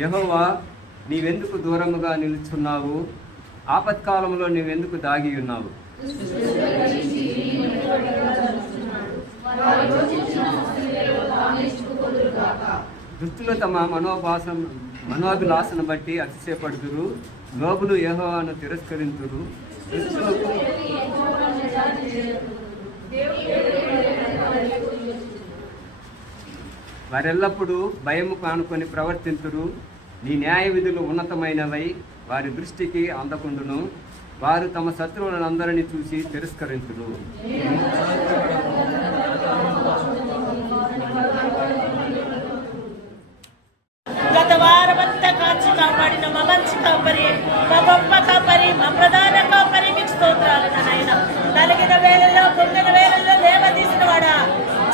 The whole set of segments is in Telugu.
యెహోవా, నీవెందుకు దూరముగా నిలుచున్నావు? ఆపత్కాలంలో నీవెందుకు దాగి ఉన్నావు? దుష్టులు తమ మనోభిలాషను బట్టి అతిశయపడుదురు, లోబులు యెహోవాను తిరస్కరింతురు. వారెల్లప్పుడూ భయము కానుకొని ప్రవర్తింతురు. నీ న్యాయ విధులు ఉన్నతమైనవై వారి దృష్టికి అందకుండును. వారు తమ శత్రువులందరినీ చూసి తిరస్కరింతురు. గత వారమంతా కాచి కాపాడిన మా మంచి కాపరి, మా గొప్ప కాపరి, మా ప్రధాన కాపరి, మీకు స్తోత్రాలు నాయన. నలిగిన వేళల్లో, పొంగిన వేళల్లో లేవదీసిన వాడా,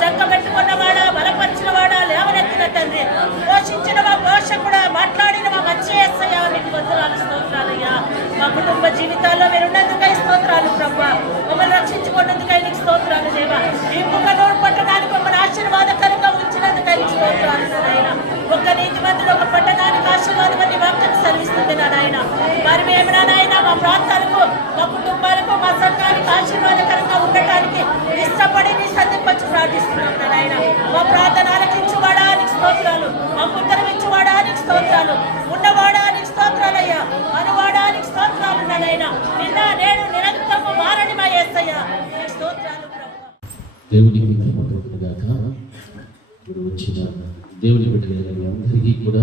చక్కబెట్టుకున్నవాడా, బలపరిచినవాడా, లేవనెత్తిన తండ్రి, పోషించిన మా పోషకుడా, మాట్లాడిన మా మంచి యేసయ్యా, మీకు వందనాలు, స్తోత్రాలయ్యా. మా కుటుంబ జీవితాల్లో మీరు ఉన్నందుకై స్తోత్రాలు ప్రభా. మమ్మల్ని రక్షించుకున్నందుకై నీకు స్తోత్రాలు దేవా. ఈ పుంగనూరు పట్టణానికి మమ్మల్ని ఆశీర్వాదకరంగా ఉంచినందుకై నీకు స్తోత్రాలు నాయన. ఒక్క నీతిమంతుడు ఒక పట్టణానికి ఆశీర్వాదమని వాక్యం సెలవిస్తుంది నాయన. మరి మేము నాయన మా ప్రాంతాలకు, మా కుటుంబాలకు, మా సంఘానికి ఆశీర్వాదకరంగా ఉండటానికి ఇష్టపడి నీ సంధింపచ్చి ప్రార్థిస్తున్నాం నాయన. మా ప్రార్థన ఆలకించువాడానికి స్తోత్రాలు, మా ఉత్తరం ఇచ్చువాడానికి స్తోత్రాలు, ఉన్నవాడానికి స్తోత్రాలయ్యా, అనువాడానికి స్తోత్రాలు నాయన. నిన్న నేడు నిరంతరము మారని మా యేసయ్యా, నీకు స్తోత్రాలు ప్రభువా. దేవునికి మహిమకలుగుగాక. ఇప్పుడు వచ్చిన దేవుని బిడ్డలైన అందరికీ కూడా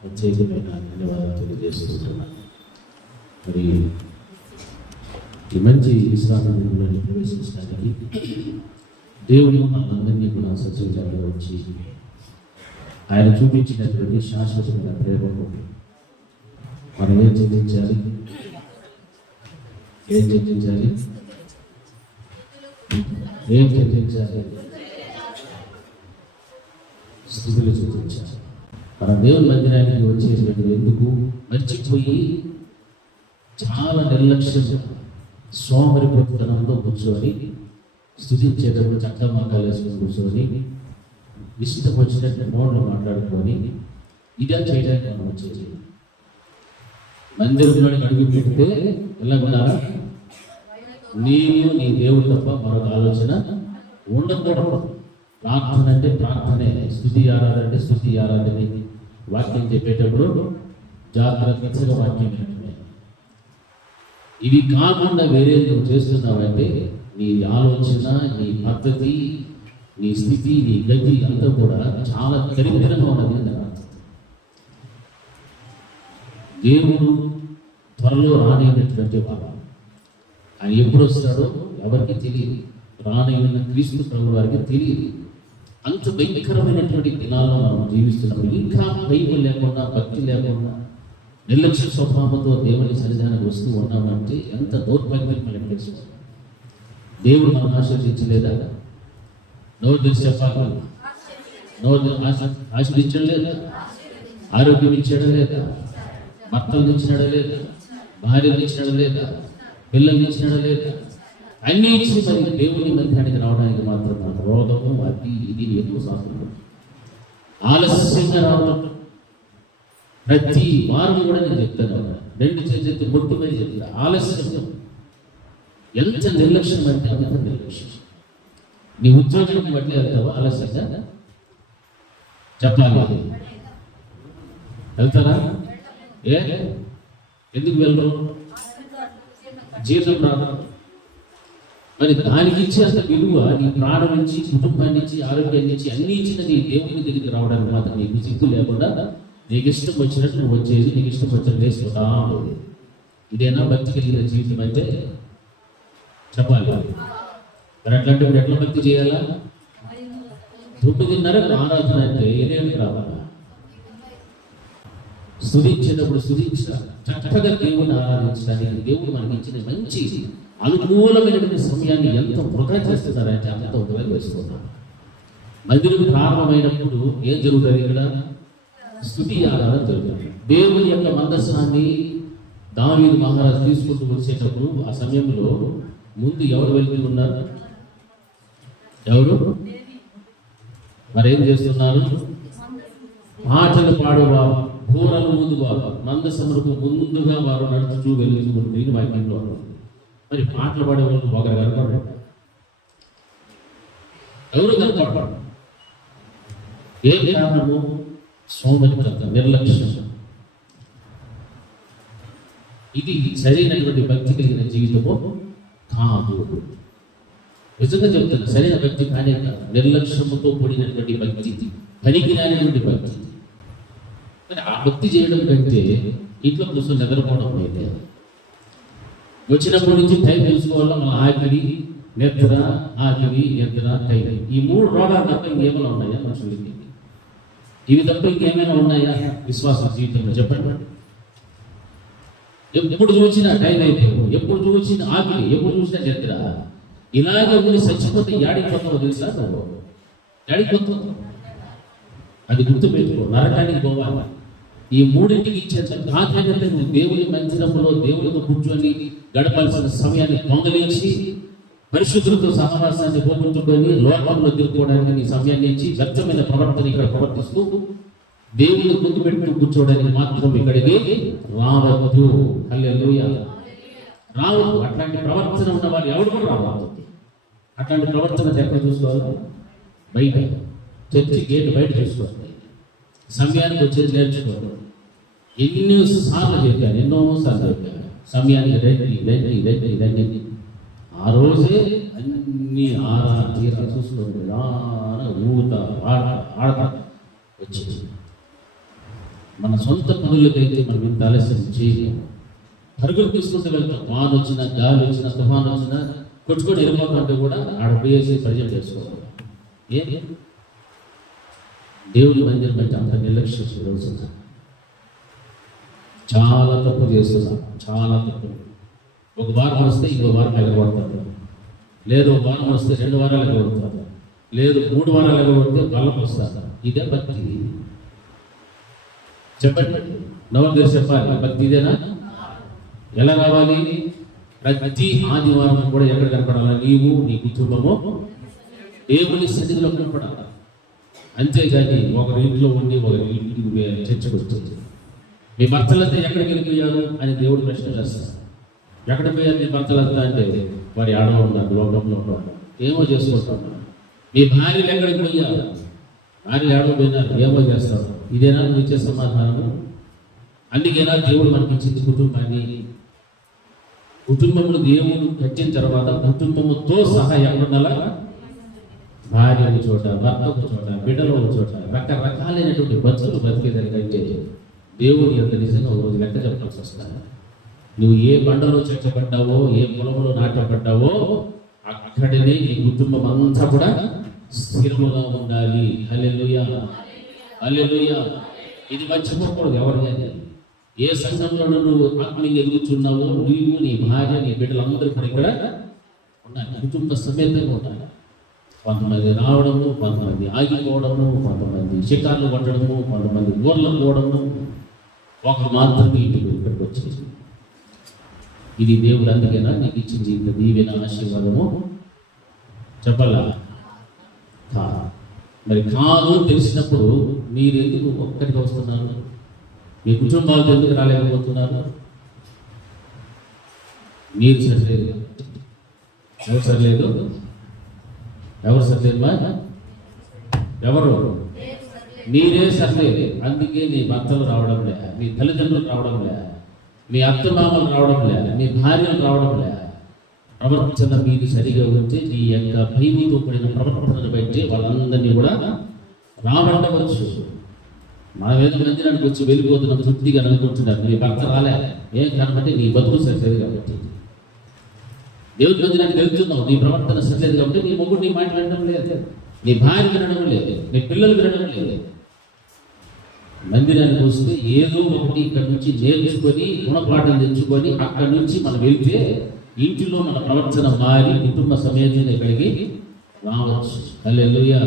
ప్రత్యేకమైన ధన్యవాదాలు తెలియజేస్తున్నాను. మరి ఈ మంచి విశ్రాంతిలోని ప్రవేశించడానికి దేవుడు మనందరినీ కూడా సత్యంగా వచ్చి ఆయన చూపించినటువంటి శాశ్వతమైన ప్రేమకు మనం ఏం చెల్లించాలి? ఏం చెల్లించాలి? స్థితిలో చూపించాలి. మన దేవుని మందిరానికి వచ్చేటువంటి ఎందుకు మర్చిపోయి చాలా నిర్లక్ష్యం, సోమరి ప్రకటనతో కూర్చొని స్థుతించేటప్పుడు చట్టమాకాలు వేసుకొని కూర్చొని ఇష్టం వచ్చినట్టు నోళ్ళు మాట్లాడుకొని ఇదే చేయడానికి మనం వచ్చేది. మందిరంలోకి అడుగు పెడితే ఎలా ఉన్నారా? నీవు నీ దేవుడు తప్ప మరొక ఆలోచన ఉండకూడదు. ప్రార్థన అంటే ప్రార్థనే, స్తుతి ఆరాధన అంటే స్తుతి ఆరాధనే. వాక్యం చెప్పేటప్పుడు జాగ్రత్తగా వాక్యం వినటమే. ఇవి కాకుండా వేరే నువ్వు చేస్తున్నావంటే నీ ఆలోచన, నీ పద్ధతి, నీ స్థితి, నీ గతి అంతా కూడా చాలా దరిద్రంగా ఉన్నది. దేవుడు త్వరలో రానేటటువంటి వాడు. ఆయన ఎప్పుడు వస్తాడో ఎవరికి తెలియదు. రానైన క్రీస్తు ప్రభు వారికి తెలియదు. అంత భయంకరమైనటువంటి దినాల్లో మనం జీవిస్తున్నాం. ఇంకా భయం లేకుండా, భక్తి లేకుండా, నిర్లక్ష్య స్వభావంతో దేవుని సన్నిధానానికి వస్తూ ఉన్నామంటే ఎంత దౌర్భాగ్యం కలిగిస్తుంది. దేవుడు మనం ఆశీర్వదించలేదా? నోరు తెలిసి చెప్పాలి. నోరు ఆశీర్వదించడం లేదా? ఆరోగ్యం ఇచ్చడం లేదా? భర్తలు ఇచ్చినాడా లేదా? భార్యలు ఇచ్చినాడా లేదా? పిల్లలు ఇచ్చినాడా లేదా? అన్నీ ఇచ్చి మరి దేవుని మందిరానికి రావడానికి మాత్రం రోగము, అది ఇది ఎక్కువ శాస్త్రం. ఆలస్యంగా రావడం ప్రతి వారం కూడా నేను చెప్తాను. 2 చేతి మొట్టు మీద చెప్తాను. ఆలస్యం ఎంత నిర్లక్ష్యం అంటే అంత నిర్లక్ష్యం. నీ ఉద్యోగానికి బట్టి వెళ్తావా? ఆలస్యంగా చెప్పాలి. వెళ్తారా? ఎందుకు వెళ్ళరు? జీతం రాదు. మరి దానికి ఇచ్చి అంత విలువ నీ ప్రాణం నుంచి, కుటుంబాన్ని ఇచ్చి, ఆరోగ్యాన్ని ఇచ్చి, అన్ని ఇచ్చిన నీ దేవుని దగ్గరికి రావడానికి మాత్రం నీకు సిగ్గు లేకుండా నీకు ఇష్టం వచ్చినట్టు నువ్వు వచ్చేది, నీకు ఇష్టం వచ్చినట్టు వేసుకుంటా ఉండేది. ఇదేనా భక్తి కలిగిన జీవితం అయితే? చెప్పాలి. మరి అట్లాంటి ఎట్లా భక్తి చేయాలా? 9:30 ఆరాధన అంటే 8 రావాలా? స్తుతించేటప్పుడు స్తుతించాలి. చక్కగా దేవుని ఆరాధించడానికి దేవుడు మనకి ఇచ్చిన మంచి అనుకూలమైనటువంటి సమయాన్ని ఎంత వృధా చేస్తున్నారంటే అంత వృధా వేసుకున్నాం. మందిరం ప్రారంభమైనప్పుడు ఏం జరుగుతుంది? ఇక్కడ స్తుతి ఆరాధన జరుగుతుంది. దేవుని యొక్క మందస్సాన్ని దావీదు మహారాజు తీసుకుంటూ వచ్చేటప్పుడు ఆ సమయంలో ముందు ఎవరు వెళ్తూ ఉన్నారు? ఎవరు? మరేం చేస్తున్నారు? పాటలు పాడువారు ఘోరను ముందుగా మందసములకు ముందుగా వారు నడుచుతూ వెళ్తుంది వాక్యంలో. మరి పాటలు పాడేవాళ్ళు బాగా కనపడరు, ఎవరు కనపడరు. ఏ కారణము? సోమరితనం, నిర్లక్ష్యం. ఇది సరైనటువంటి భక్తి కలిగిన జీవితము కాదు. నిజంగా చెప్తున్నా, సరైన భక్తి కానీ నిర్లక్ష్యముతో కూడినటువంటి భక్తి, పనికిరానిటువంటి భక్తి. మరి ఆ భక్తి చేయడం కంటే ఇంట్లో కూర్చొని నిద్రపోవడం అయితే, వచ్చినప్పటి నుంచి టైం తెలుసుకోవాలా. మన ఆకలి నిద్ర, ఆకలి నిద్ర, టైం, ఈ 3 రోగాలు తప్ప ఇంకేమైనా ఉన్నాయా మనుషులకి? ఇవి తప్ప ఇంకేమైనా ఉన్నాయా విశ్వాస జీవితంలో? చెప్పండి. ఎప్పుడు చూసినా టైం అయిపోయావు, ఎప్పుడు చూసినా ఆకలి, ఎప్పుడు చూసినా నిద్ర. ఇలాగే ఉండి చచ్చిపోతే ఏడిపోతావు తెలుసా? ఏడిపోతావు. అది గుర్తుపెట్టుకో, నరకానికి పోవాలి. ఈ 3ంటికి ఇచ్చేంత ప్రాధాన్యత నువ్వు దేవుని మందిరంలో దేవుడితో కూర్చొని గడపాల్సిన సమయాన్ని దొంగలించి, పరిశుద్ధులతో సహవాసాన్ని పోగొట్టుకొని లోకంలో తిరుగుకోవడానికి నీ సమయాన్ని ఇచ్చి వ్యర్థమైన ప్రవర్తన ఇక్కడ ప్రవర్తిస్తూ దేవుని గుర్తు పెట్టుకుని కూర్చోవడానికి మాత్రం ఇక్కడికి రావద్దు. హల్లెలూయా. రావద్దు. అట్లాంటి ప్రవర్తన ఉన్న వాళ్ళు ఎవరు కూడా రావద్దు. అట్లాంటి ప్రవర్తన ఎక్కడ చూసుకోవాలి? బయట, చర్చి గేట్ బయట చూసుకోవాలి. సమయానికి వచ్చేది నేర్చుకోవాలి. ఎన్నోసార్లు చెప్పాను, సమయానికి రండి. ఆ రోజే అన్ని ఆరా తీరా చూసుకోండి, ఊత ఆడతా వచ్చేది. మన సొంత పనులకైతే మనం ఇంత ఆలస్యం చేయలేము. పరుగులు తీసుకుంటూ వెళ్తాం. వాన వచ్చినా, గాలి వచ్చినా, తుఫాను వచ్చినా కొట్టుకొని వెళ్ళిపోతుంటే కూడా ఆడ పోయేసి పరిచయం చేసుకోవాలి. దేవుడి మందిరం బట్టి అంత నిర్లక్ష్యం చేయవలసింది. చాలా తప్పు చేస్తున్నాం, చాలా తప్పు. ఒక వారం వస్తే ఇంకో వారం ఎగబడతారు, లేదు ఒక వారం వస్తే 2 వారాలు ఎగబడతారు, లేదు 3 వారాలు ఎగబడితే బలం వస్తారు. ఇదే భక్తి. చెప్పండి, నవంబర్ చెప్పాలి. భక్తి ఇదేనా? ఎలా రావాలి? ప్రతి ఆదివారం కూడా ఎక్కడ కనపడాలా? నీవు, నీ కుటుంబము దేవుని సన్నిధిలో కనపడాలి. అంతేగాని ఒకరి ఇంట్లో ఉండి ఒకరి ఇంటికి చర్చకు వస్తుంది. మీ భర్తలంతా ఎక్కడికి వెళ్ళిపోయారు అని దేవుడు ప్రశ్న చేస్తారు. ఎక్కడ పోయారు మీ భర్తలంతా అంటే వారి ఆడవ ఉన్నారు, లోకంలో ఉన్నారు, ఏమో చేసుకుంటున్నారు. మీ భార్యలు ఎక్కడికి పోయారు? భార్యలు ఆడవ పోయినారు, ఏమో చేస్తారు. ఇదేనా నువ్వు ఇచ్చే సమాధానము? అందుకేనా దేవుడు మనకి ఇచ్చింది కుటుంబాన్ని? కుటుంబములు దేవుడు కట్టిన తర్వాత కుటుంబముతో సహా ఎక్కడుండాలా? భార్య ఒక చోట, భర్త ఒక చోట, బిడ్డలు ఒక చోట, రకరకాలైనటువంటి బతుకులు బతికేదానికంటే దేవుని యొక్క నిజంగా ఒక రోజు లెక్క చెప్పాల్సి వస్తుంది. నువ్వు ఏ బండలో చెక్కబడ్డావో, ఏ పొలంలో నాటబడ్డావో అక్కడనే నీ కుటుంబం అంతా కూడా స్థిరముగా ఉండాలి. హల్లెలూయా, హల్లెలూయా. ఇది మర్చిపోకూడదు ఎవరు కానీ. ఏ సంఘంలో నువ్వు ఆత్మీయంగా ఎదుగుతున్నావో నీవు, నీ భార్య, నీ బిడ్డలందరూ కూడా ఇక్కడ ఉండాలి. కుటుంబ సమేతంగా ఉండాలి. కొంతమంది రావడము, కొంతమంది ఆగిపోవడము, కొంతమంది షికార్లు కొట్టడము, కొంతమంది ఊర్లకు పోవడము, ఒకరు మాత్రమే ఇంటికి ఇక్కడికి వచ్చేసి. ఇది దేవుడు అందుకేనా నీకు ఇచ్చింది ఇంత దీవెన ఆశీర్వాదము? చెప్పాలా? మరి కాదు తెలిసినప్పుడు మీరు ఎందుకు ఒక్కడికి వస్తున్నారు? మీ కుటుంబాలతో ఎందుకు రాలేకపోతున్నారు? మీరు సరిలేదు. ఎవరు సరిలేదు? ఎవరు సరిలేదుమా? ఎవరు? మీరే సరిలేదు. అందుకే నీ భర్తలు రావడం లే, మీ తల్లిదండ్రులు రావడం లే, మీ అత్తమామలు రావడం లే, మీ భార్యలు రావడం లే. ప్రవర్తన మీరు సరిగా ఉంటే నీ యొక్క భయముతో కూడిన ప్రవర్తనను బట్టి వాళ్ళందరినీ కూడా రాబడవచ్చు. మన మీద మందిరానికి వచ్చి వెళ్ళిపోతున్నాం తృప్తిగా అనుకుంటున్నారు. నీ భర్త రాలే, ఏం కాబట్టి నీ బతుకు సరిలేదు కాబట్టి. దేవుడి మందిరానికి వెళ్తున్నావు, నీ ప్రవర్తన సరిలేదు కాబట్టి నీ మొగుడు నీ మాట వినడం లేదు, నీ భార్య వినడం లేదు, నీ పిల్లలు వినడం లేదు. మందిరానికి వస్తే ఏదో ఒకటి ఇక్కడ నుంచి నేర్చుకొని గుణపాఠం తెచ్చుకొని అక్కడి నుంచి మనం వెళ్తే ఇంటిలో మన ప్రవర్తన మారి కుటుంబ సమేతంగా ఇక్కడికి రావచ్చు. హల్లెలూయా.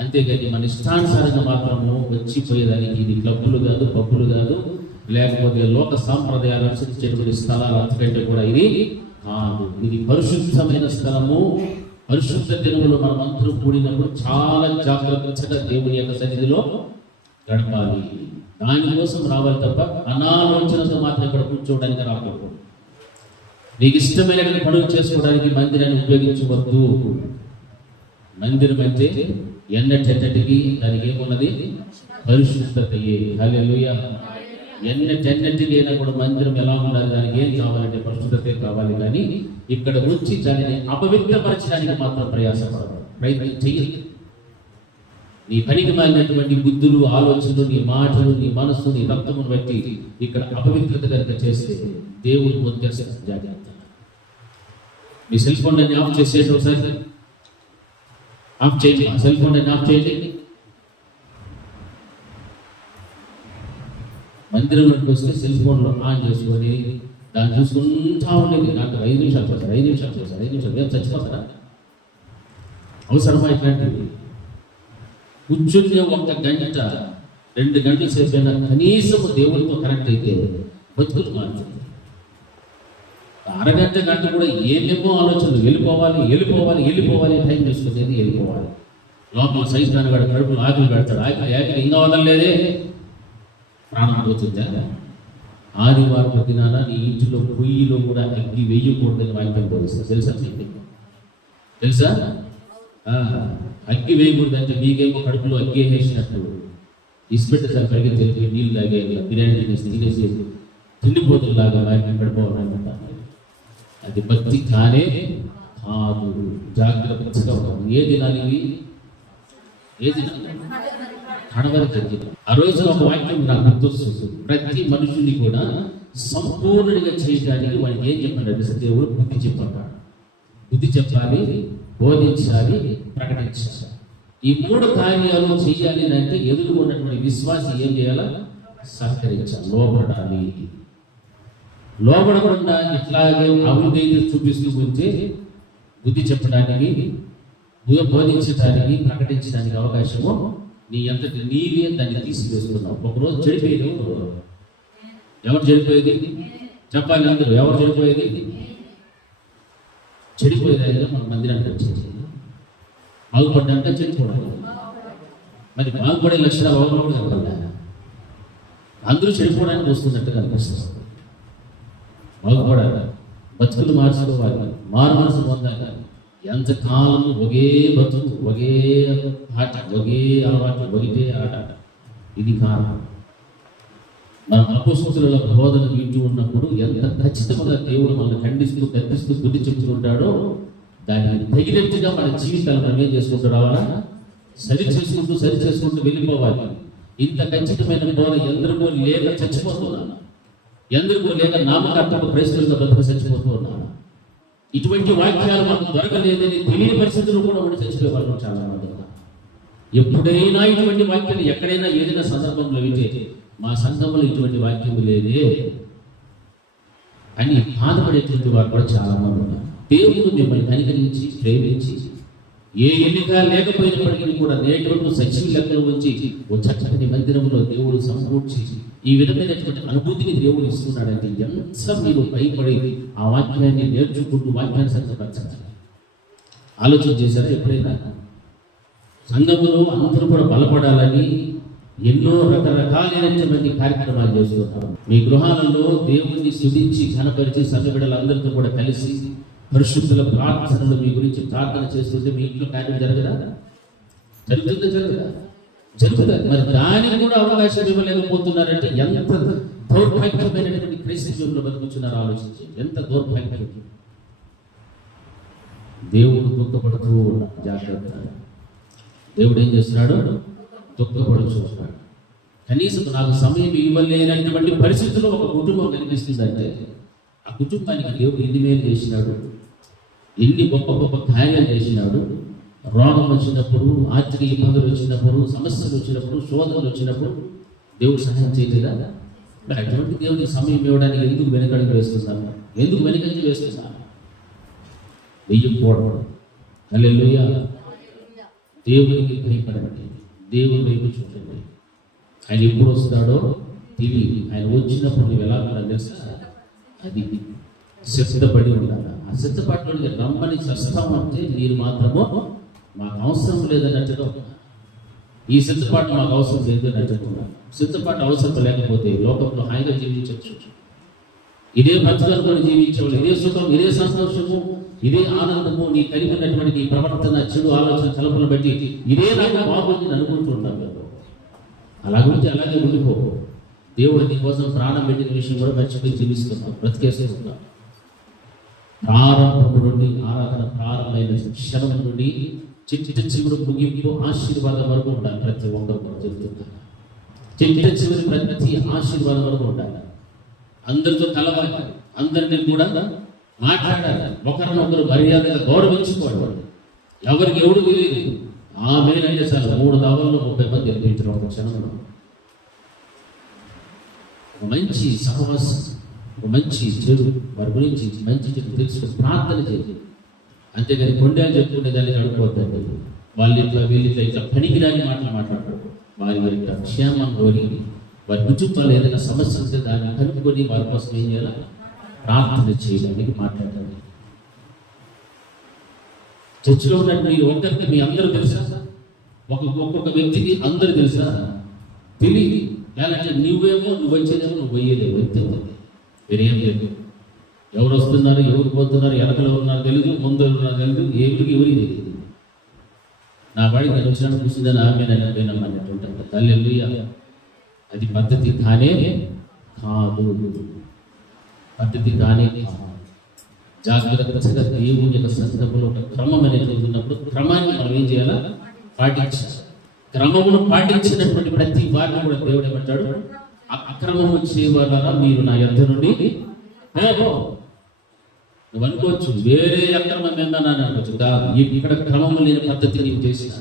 అంతేగాని మన ఇష్టానుసారంగా మాత్రము వచ్చిపోయేదానికి ఇది క్లబ్బులు కాదు, పబ్బులు కాదు, లేకపోతే లోక సాంప్రదాయాలు అనుసరించేటువంటి స్థలాలు అంతకంటే కూడా ఇది కాదు. ఇది పరిశుద్ధమైన స్థలము. పరిశుద్ధ దినములు మనం అందరూ కూడినప్పుడు చాలా జాగ్రత్తగా దేవుని యొక్క సన్నిధిలో గడపాలి. దానికోసం రావాలి తప్ప అనాలోచనతో మాత్రం ఇక్కడ కూర్చోవడానికి రాకూడదు. నీకు ఇష్టమైన పనులు చేసుకోవడానికి మందిరాన్ని ఉపయోగించవద్దు. మందిరం అంటే ఎన్నటెన్నటికి దానికి ఏమున్నది? పరిశుద్ధతయే. హల్లెలూయా. ఎన్నటెన్నటికి అయినా కూడా మందిరం ఎలా ఉండాలి? దానికి ఏం కావాలంటే పరిశుద్ధతే కావాలి. కానీ ఇక్కడ వచ్చి దానిని అపవిత్రపరచడానికి మాత్రం ప్రయత్నం చెయ్యాలి. నీ పనికి మారినటువంటి బుద్ధులు, ఆలోచనలు, నీ మాటలు, నీ మనస్సు, నీ రక్తమును బట్టి ఇక్కడ అపవిత్రత కనుక చేస్తే దేవుడు వచ్చేస్తారు. జాగ్రత్త. మీ సెల్ ఫోన్ అన్ని ఆఫ్ చేసేది ఒకసారి ఆఫ్ చేయండి. సెల్ ఫోన్ అన్ని ఆఫ్ చేయండి. మందిరంలోకి వస్తే సెల్ ఫోన్లో ఆన్ చేసుకొని దాన్ని చూసుకుంటా ఉండేది. నాకు 5 నిమిషాలు చేస్తారు, 5 నిమిషాలు చేస్తారు, 5 నిమిషాలు ఏం చచ్చిపోతారా? అవసరమా ఇట్లాంటివి? కూర్చుని 1 గంట 2 గంటల సేపు అయినా కనీసం దేవుడితో కనెక్ట్ అయితే బతుకులు మారుతుంది. అరగంట గంట కూడా ఏమేమో ఆలోచనలు, వెళ్ళిపోవాలి టైం తీసుకునేది వెళ్ళిపోవాలి. లోపల సైతాను గడ కడుపులు ఆకలి పెడతాడు. ఆకలి ఇంకా వదలలేదే, ప్రాణం పోతుందా? ఆదివారం దినాన నీ ఇంటిలో పొయ్యిలో కూడా అగ్గి వేయకూడదని వాక్యం పోలిస్తారు. తెలుసా? అగ్గి వేయకూడదు అంటే మీకేమో కడుపులో అగ్గి వేసినట్టు ఇసుపెట్టేసారి పైకి తెలిపి నీళ్ళు తాగే బిర్యానీ తినేసి తిండిపోతులాగా వాక్యం గడిపోవాలనుకుంటాను. అది భక్తి కానే కాదు. జాగ్రత్తగా ఉంటాను. ఏ దినాలు ఇవి? ఏ దినాలు? కడవరి జరిగింది. ఆ రోజు ఒక వాక్యం నాకు గుర్తొస్తుంది. ప్రతి మనుషుని కూడా సంపూర్ణంగా చేయడానికి వాడికి ఏం చెప్పాడు? దేవుడు బుద్ధి చెప్పాడు. బుద్ధి చెప్పాలి, బోధించాలి, ప్రకటించాలి. ఈ 3 కార్యాలు చేయాలి అంటే ఎదురు ఉన్నటువంటి విశ్వాసం ఏం చేయాలా? సహకరించాలి, లోబడకుండా ఇట్లాగే అభివృద్ధి చూపిస్తూ ఉంటే బుద్ధి చెప్పడానికి, బోధించడానికి, ప్రకటించడానికి అవకాశము నీ అంతటి నీవే దాన్ని తీసివేస్తున్నావు. ఒకరోజు చెడిపోయేది. ఎవరు చెడిపోయేది? చెప్పాలి అందరూ. ఎవరు చెడిపోయేది? చెడిపోయేది మన మందిరానికి వచ్చేది. బాగుపడ్డాక చెడిపోవడం. మరి బాగుపడే లక్షణాలు అవసరం కనపడ్డా అందరూ చెడిపోవడానికి వస్తున్నట్టుగా అనిపిస్తుంది. బాగుపడాలి, బతుకులు మార్చుకోవాలి, మారు మనసు పొందాలి. ఎంతకాలం ఒకే బతుకు, ఒకే ఆట, ఒకే అలవాటు, ఒకటే ఆట. ఇది కారణం. మన అపోస్తలుల బోధన వింటూ ఉన్నప్పుడు ఎంత ఖచ్చితంగా దేవుడు మనల్ని ఖండిస్తూ గద్దిస్తూ బుద్ధి చెప్తుంటాడో దానికి తగినట్టుగా మన జీవితాలను మనం ఏం చేసుకుంటూ రావాలా? సరి చేసుకుంటూ వెళ్ళిపోవాలి. ఇంత ఖచ్చితమైన బోధ ఎందరికో లేక చచ్చిపోతున్నాను, ఎందరికో లేక నామకర్తకు క్రైస్తవులుగా బ్రతుకు చచ్చిపోతూ ఉన్నాను. ఇటువంటి వాక్యాలు మనకు దొరకలేదని తెలియని పరిస్థితులు కూడా ఉండి చచ్చిపోయేవాళ్ళు చాలా మంది. ఎప్పుడైనా ఇటువంటి వాక్యాలు ఎక్కడైనా ఏదైనా సందర్భంలో వింటే మా సంఘంలో ఇటువంటి వాక్యం లేదే అని బాధపడేటువంటి వారు కూడా చాలా మంది ఉన్నారు. దేవుడు మిమ్మల్ని కనికరించి ప్రేమించి ఏ ఎన్నిక లేకపోయినప్పటికీ కూడా నేటి వరకు సచివ లెక్కలు ఉంచి ఓ చక్కటి మందిరంలో దేవుడు సమకూర్చి ఈ విధమైనటువంటి అనుభూతిని దేవుడు ఇస్తున్నాడంటే ఎంత మీరు భయపడి ఆ వాక్యాన్ని నేర్చుకుంటూ వాక్యాన్ని సంతపరచాలి. ఆలోచన చేశారా? ఎప్పుడైనా సంఘములో అందరూ కూడా బలపడాలని ఎన్నో రకరకాలైనటువంటి కార్యక్రమాలు చేస్తున్నారు. మీ గృహాలలో దేవుణ్ణి స్తుతించి ఘనపరిచి సంఘ బిడ్డలందరితో కూడా కలిసి పరిశుద్ధుల ప్రార్థనలు మీ గురించి ప్రార్థన చేస్తుంటే మీ ఇంట్లో కార్యం జరగదా? జరుగుతుంది. మరి దానికి కూడా అవకాశం ఇవ్వలేకపోతున్నారంటే ఎంత దౌర్భాగ్యమైనటువంటి క్రైస్తవుల్లో బతుకుతున్నారు. ఆలోచించి ఎంత దౌర్భాగ్యం. దేవుడు దుఃఖపడుతూ ఉన్నాడు. జాగ్రత్త. దేవుడు ఏం చేస్తున్నాడు? దుఃఖపడుతున్నాడు. కనీసం నాకు సమయం ఇవ్వలేనటువంటి పరిస్థితుల్లో ఒక కుటుంబం కనిపిస్తుందంటే ఆ కుటుంబానికి దేవుడు ఎన్ని మేలు చేసినాడు, ఎన్ని గొప్ప గొప్ప కార్యాలు చేసినాడు. రోగం వచ్చినప్పుడు, ఆర్థిక ఇబ్బందులు వచ్చినప్పుడు, సమస్యలు వచ్చినప్పుడు, శోధనలు వచ్చినప్పుడు దేవుడు సహాయం చేయలేదా? అటువంటి దేవుడికి సమయం ఇవ్వడానికి ఎందుకు వెనకడుగు వేస్తున్నాను? ఎందుకు వెనకంజ వేస్తున్నాను? వెయ్యకపోవడం. హల్లెలూయా. దేవునికి భయపడండి, దేవుని వైపు చూడండి. ఆయన ఎప్పుడు వస్తాడో తెలియదు. ఆయన వచ్చినప్పుడు నువ్వు ఎలా ఉండాలి తెలుసా? అది సిద్ధపడి ఉండాలి. ఆ సిద్ధపడి రమ్మని చస్తామంటే మీరు మాత్రమో మాకు అవసరం లేదన్నట్టుగా ఈ సిద్ధపాటు మాకు అవసరం లేదు అని చెప్తున్నాను. సిద్ధపాటు అవసరం లేకపోతే లోకంలో హాయిగా జీవించవచ్చు. ఇదే బ్రతుకులతో జీవించేవాళ్ళు, ఇదే సుఖం, ఇదే సంతోషము, ఇదే ఆనందము, నీ కలిగినటువంటి ఈ ప్రవర్తన, చెడు ఆలోచన తలపులు బట్టి ఇదే నాకు బాగుంది అనుకుంటున్నాను. అలాగుంటే అలాగే ఉండిపో. దేవుడు నీ కోసం ప్రాణం పెట్టిన విషయం కూడా మర్చిపోయి జీవిస్తున్నాం, బ్రతికేస్తున్నాం. ప్రారంభం నుండి ఆరాధన ప్రారంభమైన క్షణం నుండి చిట్ట చివరి ముగింపు ఆశీర్వాదం వరకు ఉండాలి. ప్రతి ఒక్కరు చెబుతున్నారు, చిట్ట చివరి ప్రతి ఆశీర్వాదం వరకు ఉండాలి. అందరితో కలవాలి, అందరినీ కూడా మాట్లాడాలి, ఒకరినొకరు మర్యాదగా గౌరవించుకోవాలి. ఎవరికి ఎవడు తెలియదు. ఆమె అయితే సార్ 3 దావల్లో 30 మంది గెలిపించడం ఒక క్షణంలో. ఒక మంచి సహవాసం, ఒక మంచి చెడు, వారి గురించి మంచి చెడు తెలుసుకుని ప్రార్థన చేయాలి. అంతేగాని కొండలు చెప్పుకునే దాన్ని అడుగుపోద్దండి. వాళ్ళు ఇట్లా వీళ్ళు ఇట్లా పనికిరాని మాటలు మాట్లాడతారు. వారి యొక్క క్షేమం కోరి, వారి కుటుంబాలు ఏదైనా సమస్య ఉంటే దాన్ని కనుక్కొని వారి కోసం ఏం చేయాలి, ప్రార్థన చేయడానికి మాట్లాడాలి. చర్చిలో ఉన్నట్టు మీరు ఒక్కరికి మీ అందరూ తెలుసా? ఒక్కొక్క వ్యక్తికి అందరూ తెలుసా? తెలియదు. లేదంటే నువ్వు వచ్చేదేమో నువ్వు పోయేదేమో అంతే. వేరేం లేదు. ఎవరు వస్తున్నారు, ఎవరు పోతున్నారు, వెనకలు ఉన్నారు తెలియదు, ముందు ఉన్నారు తెలియదు, ఎవరికి తెలియదు. నా వాడికి నేను వచ్చినప్పుడు కూర్చుందని ఆమె పోయినట్టుంటాను. తల్లి అది పద్ధతి కానే కాదు, పద్ధతి కానే కాదు. జాగ్రత్తగా దేవుని యొక్క సందర్భంలో ఒక క్రమం అనేది ఉన్నప్పుడు క్రమాన్ని మనం ఏం చేయాలా, పాటించాలి. క్రమమును పాటించినటువంటి ప్రతి వారిని కూడా దేవుడు ఏమంటాడు, అక్రమము చేయవారా మీరు నా యొద్ద నుండి నువ్వు అనుకోవచ్చు వేరే అక్రమం ఏందని అనుకోవచ్చు. ఇక్కడ క్రమము లేని పద్ధతి నీవు చేసిన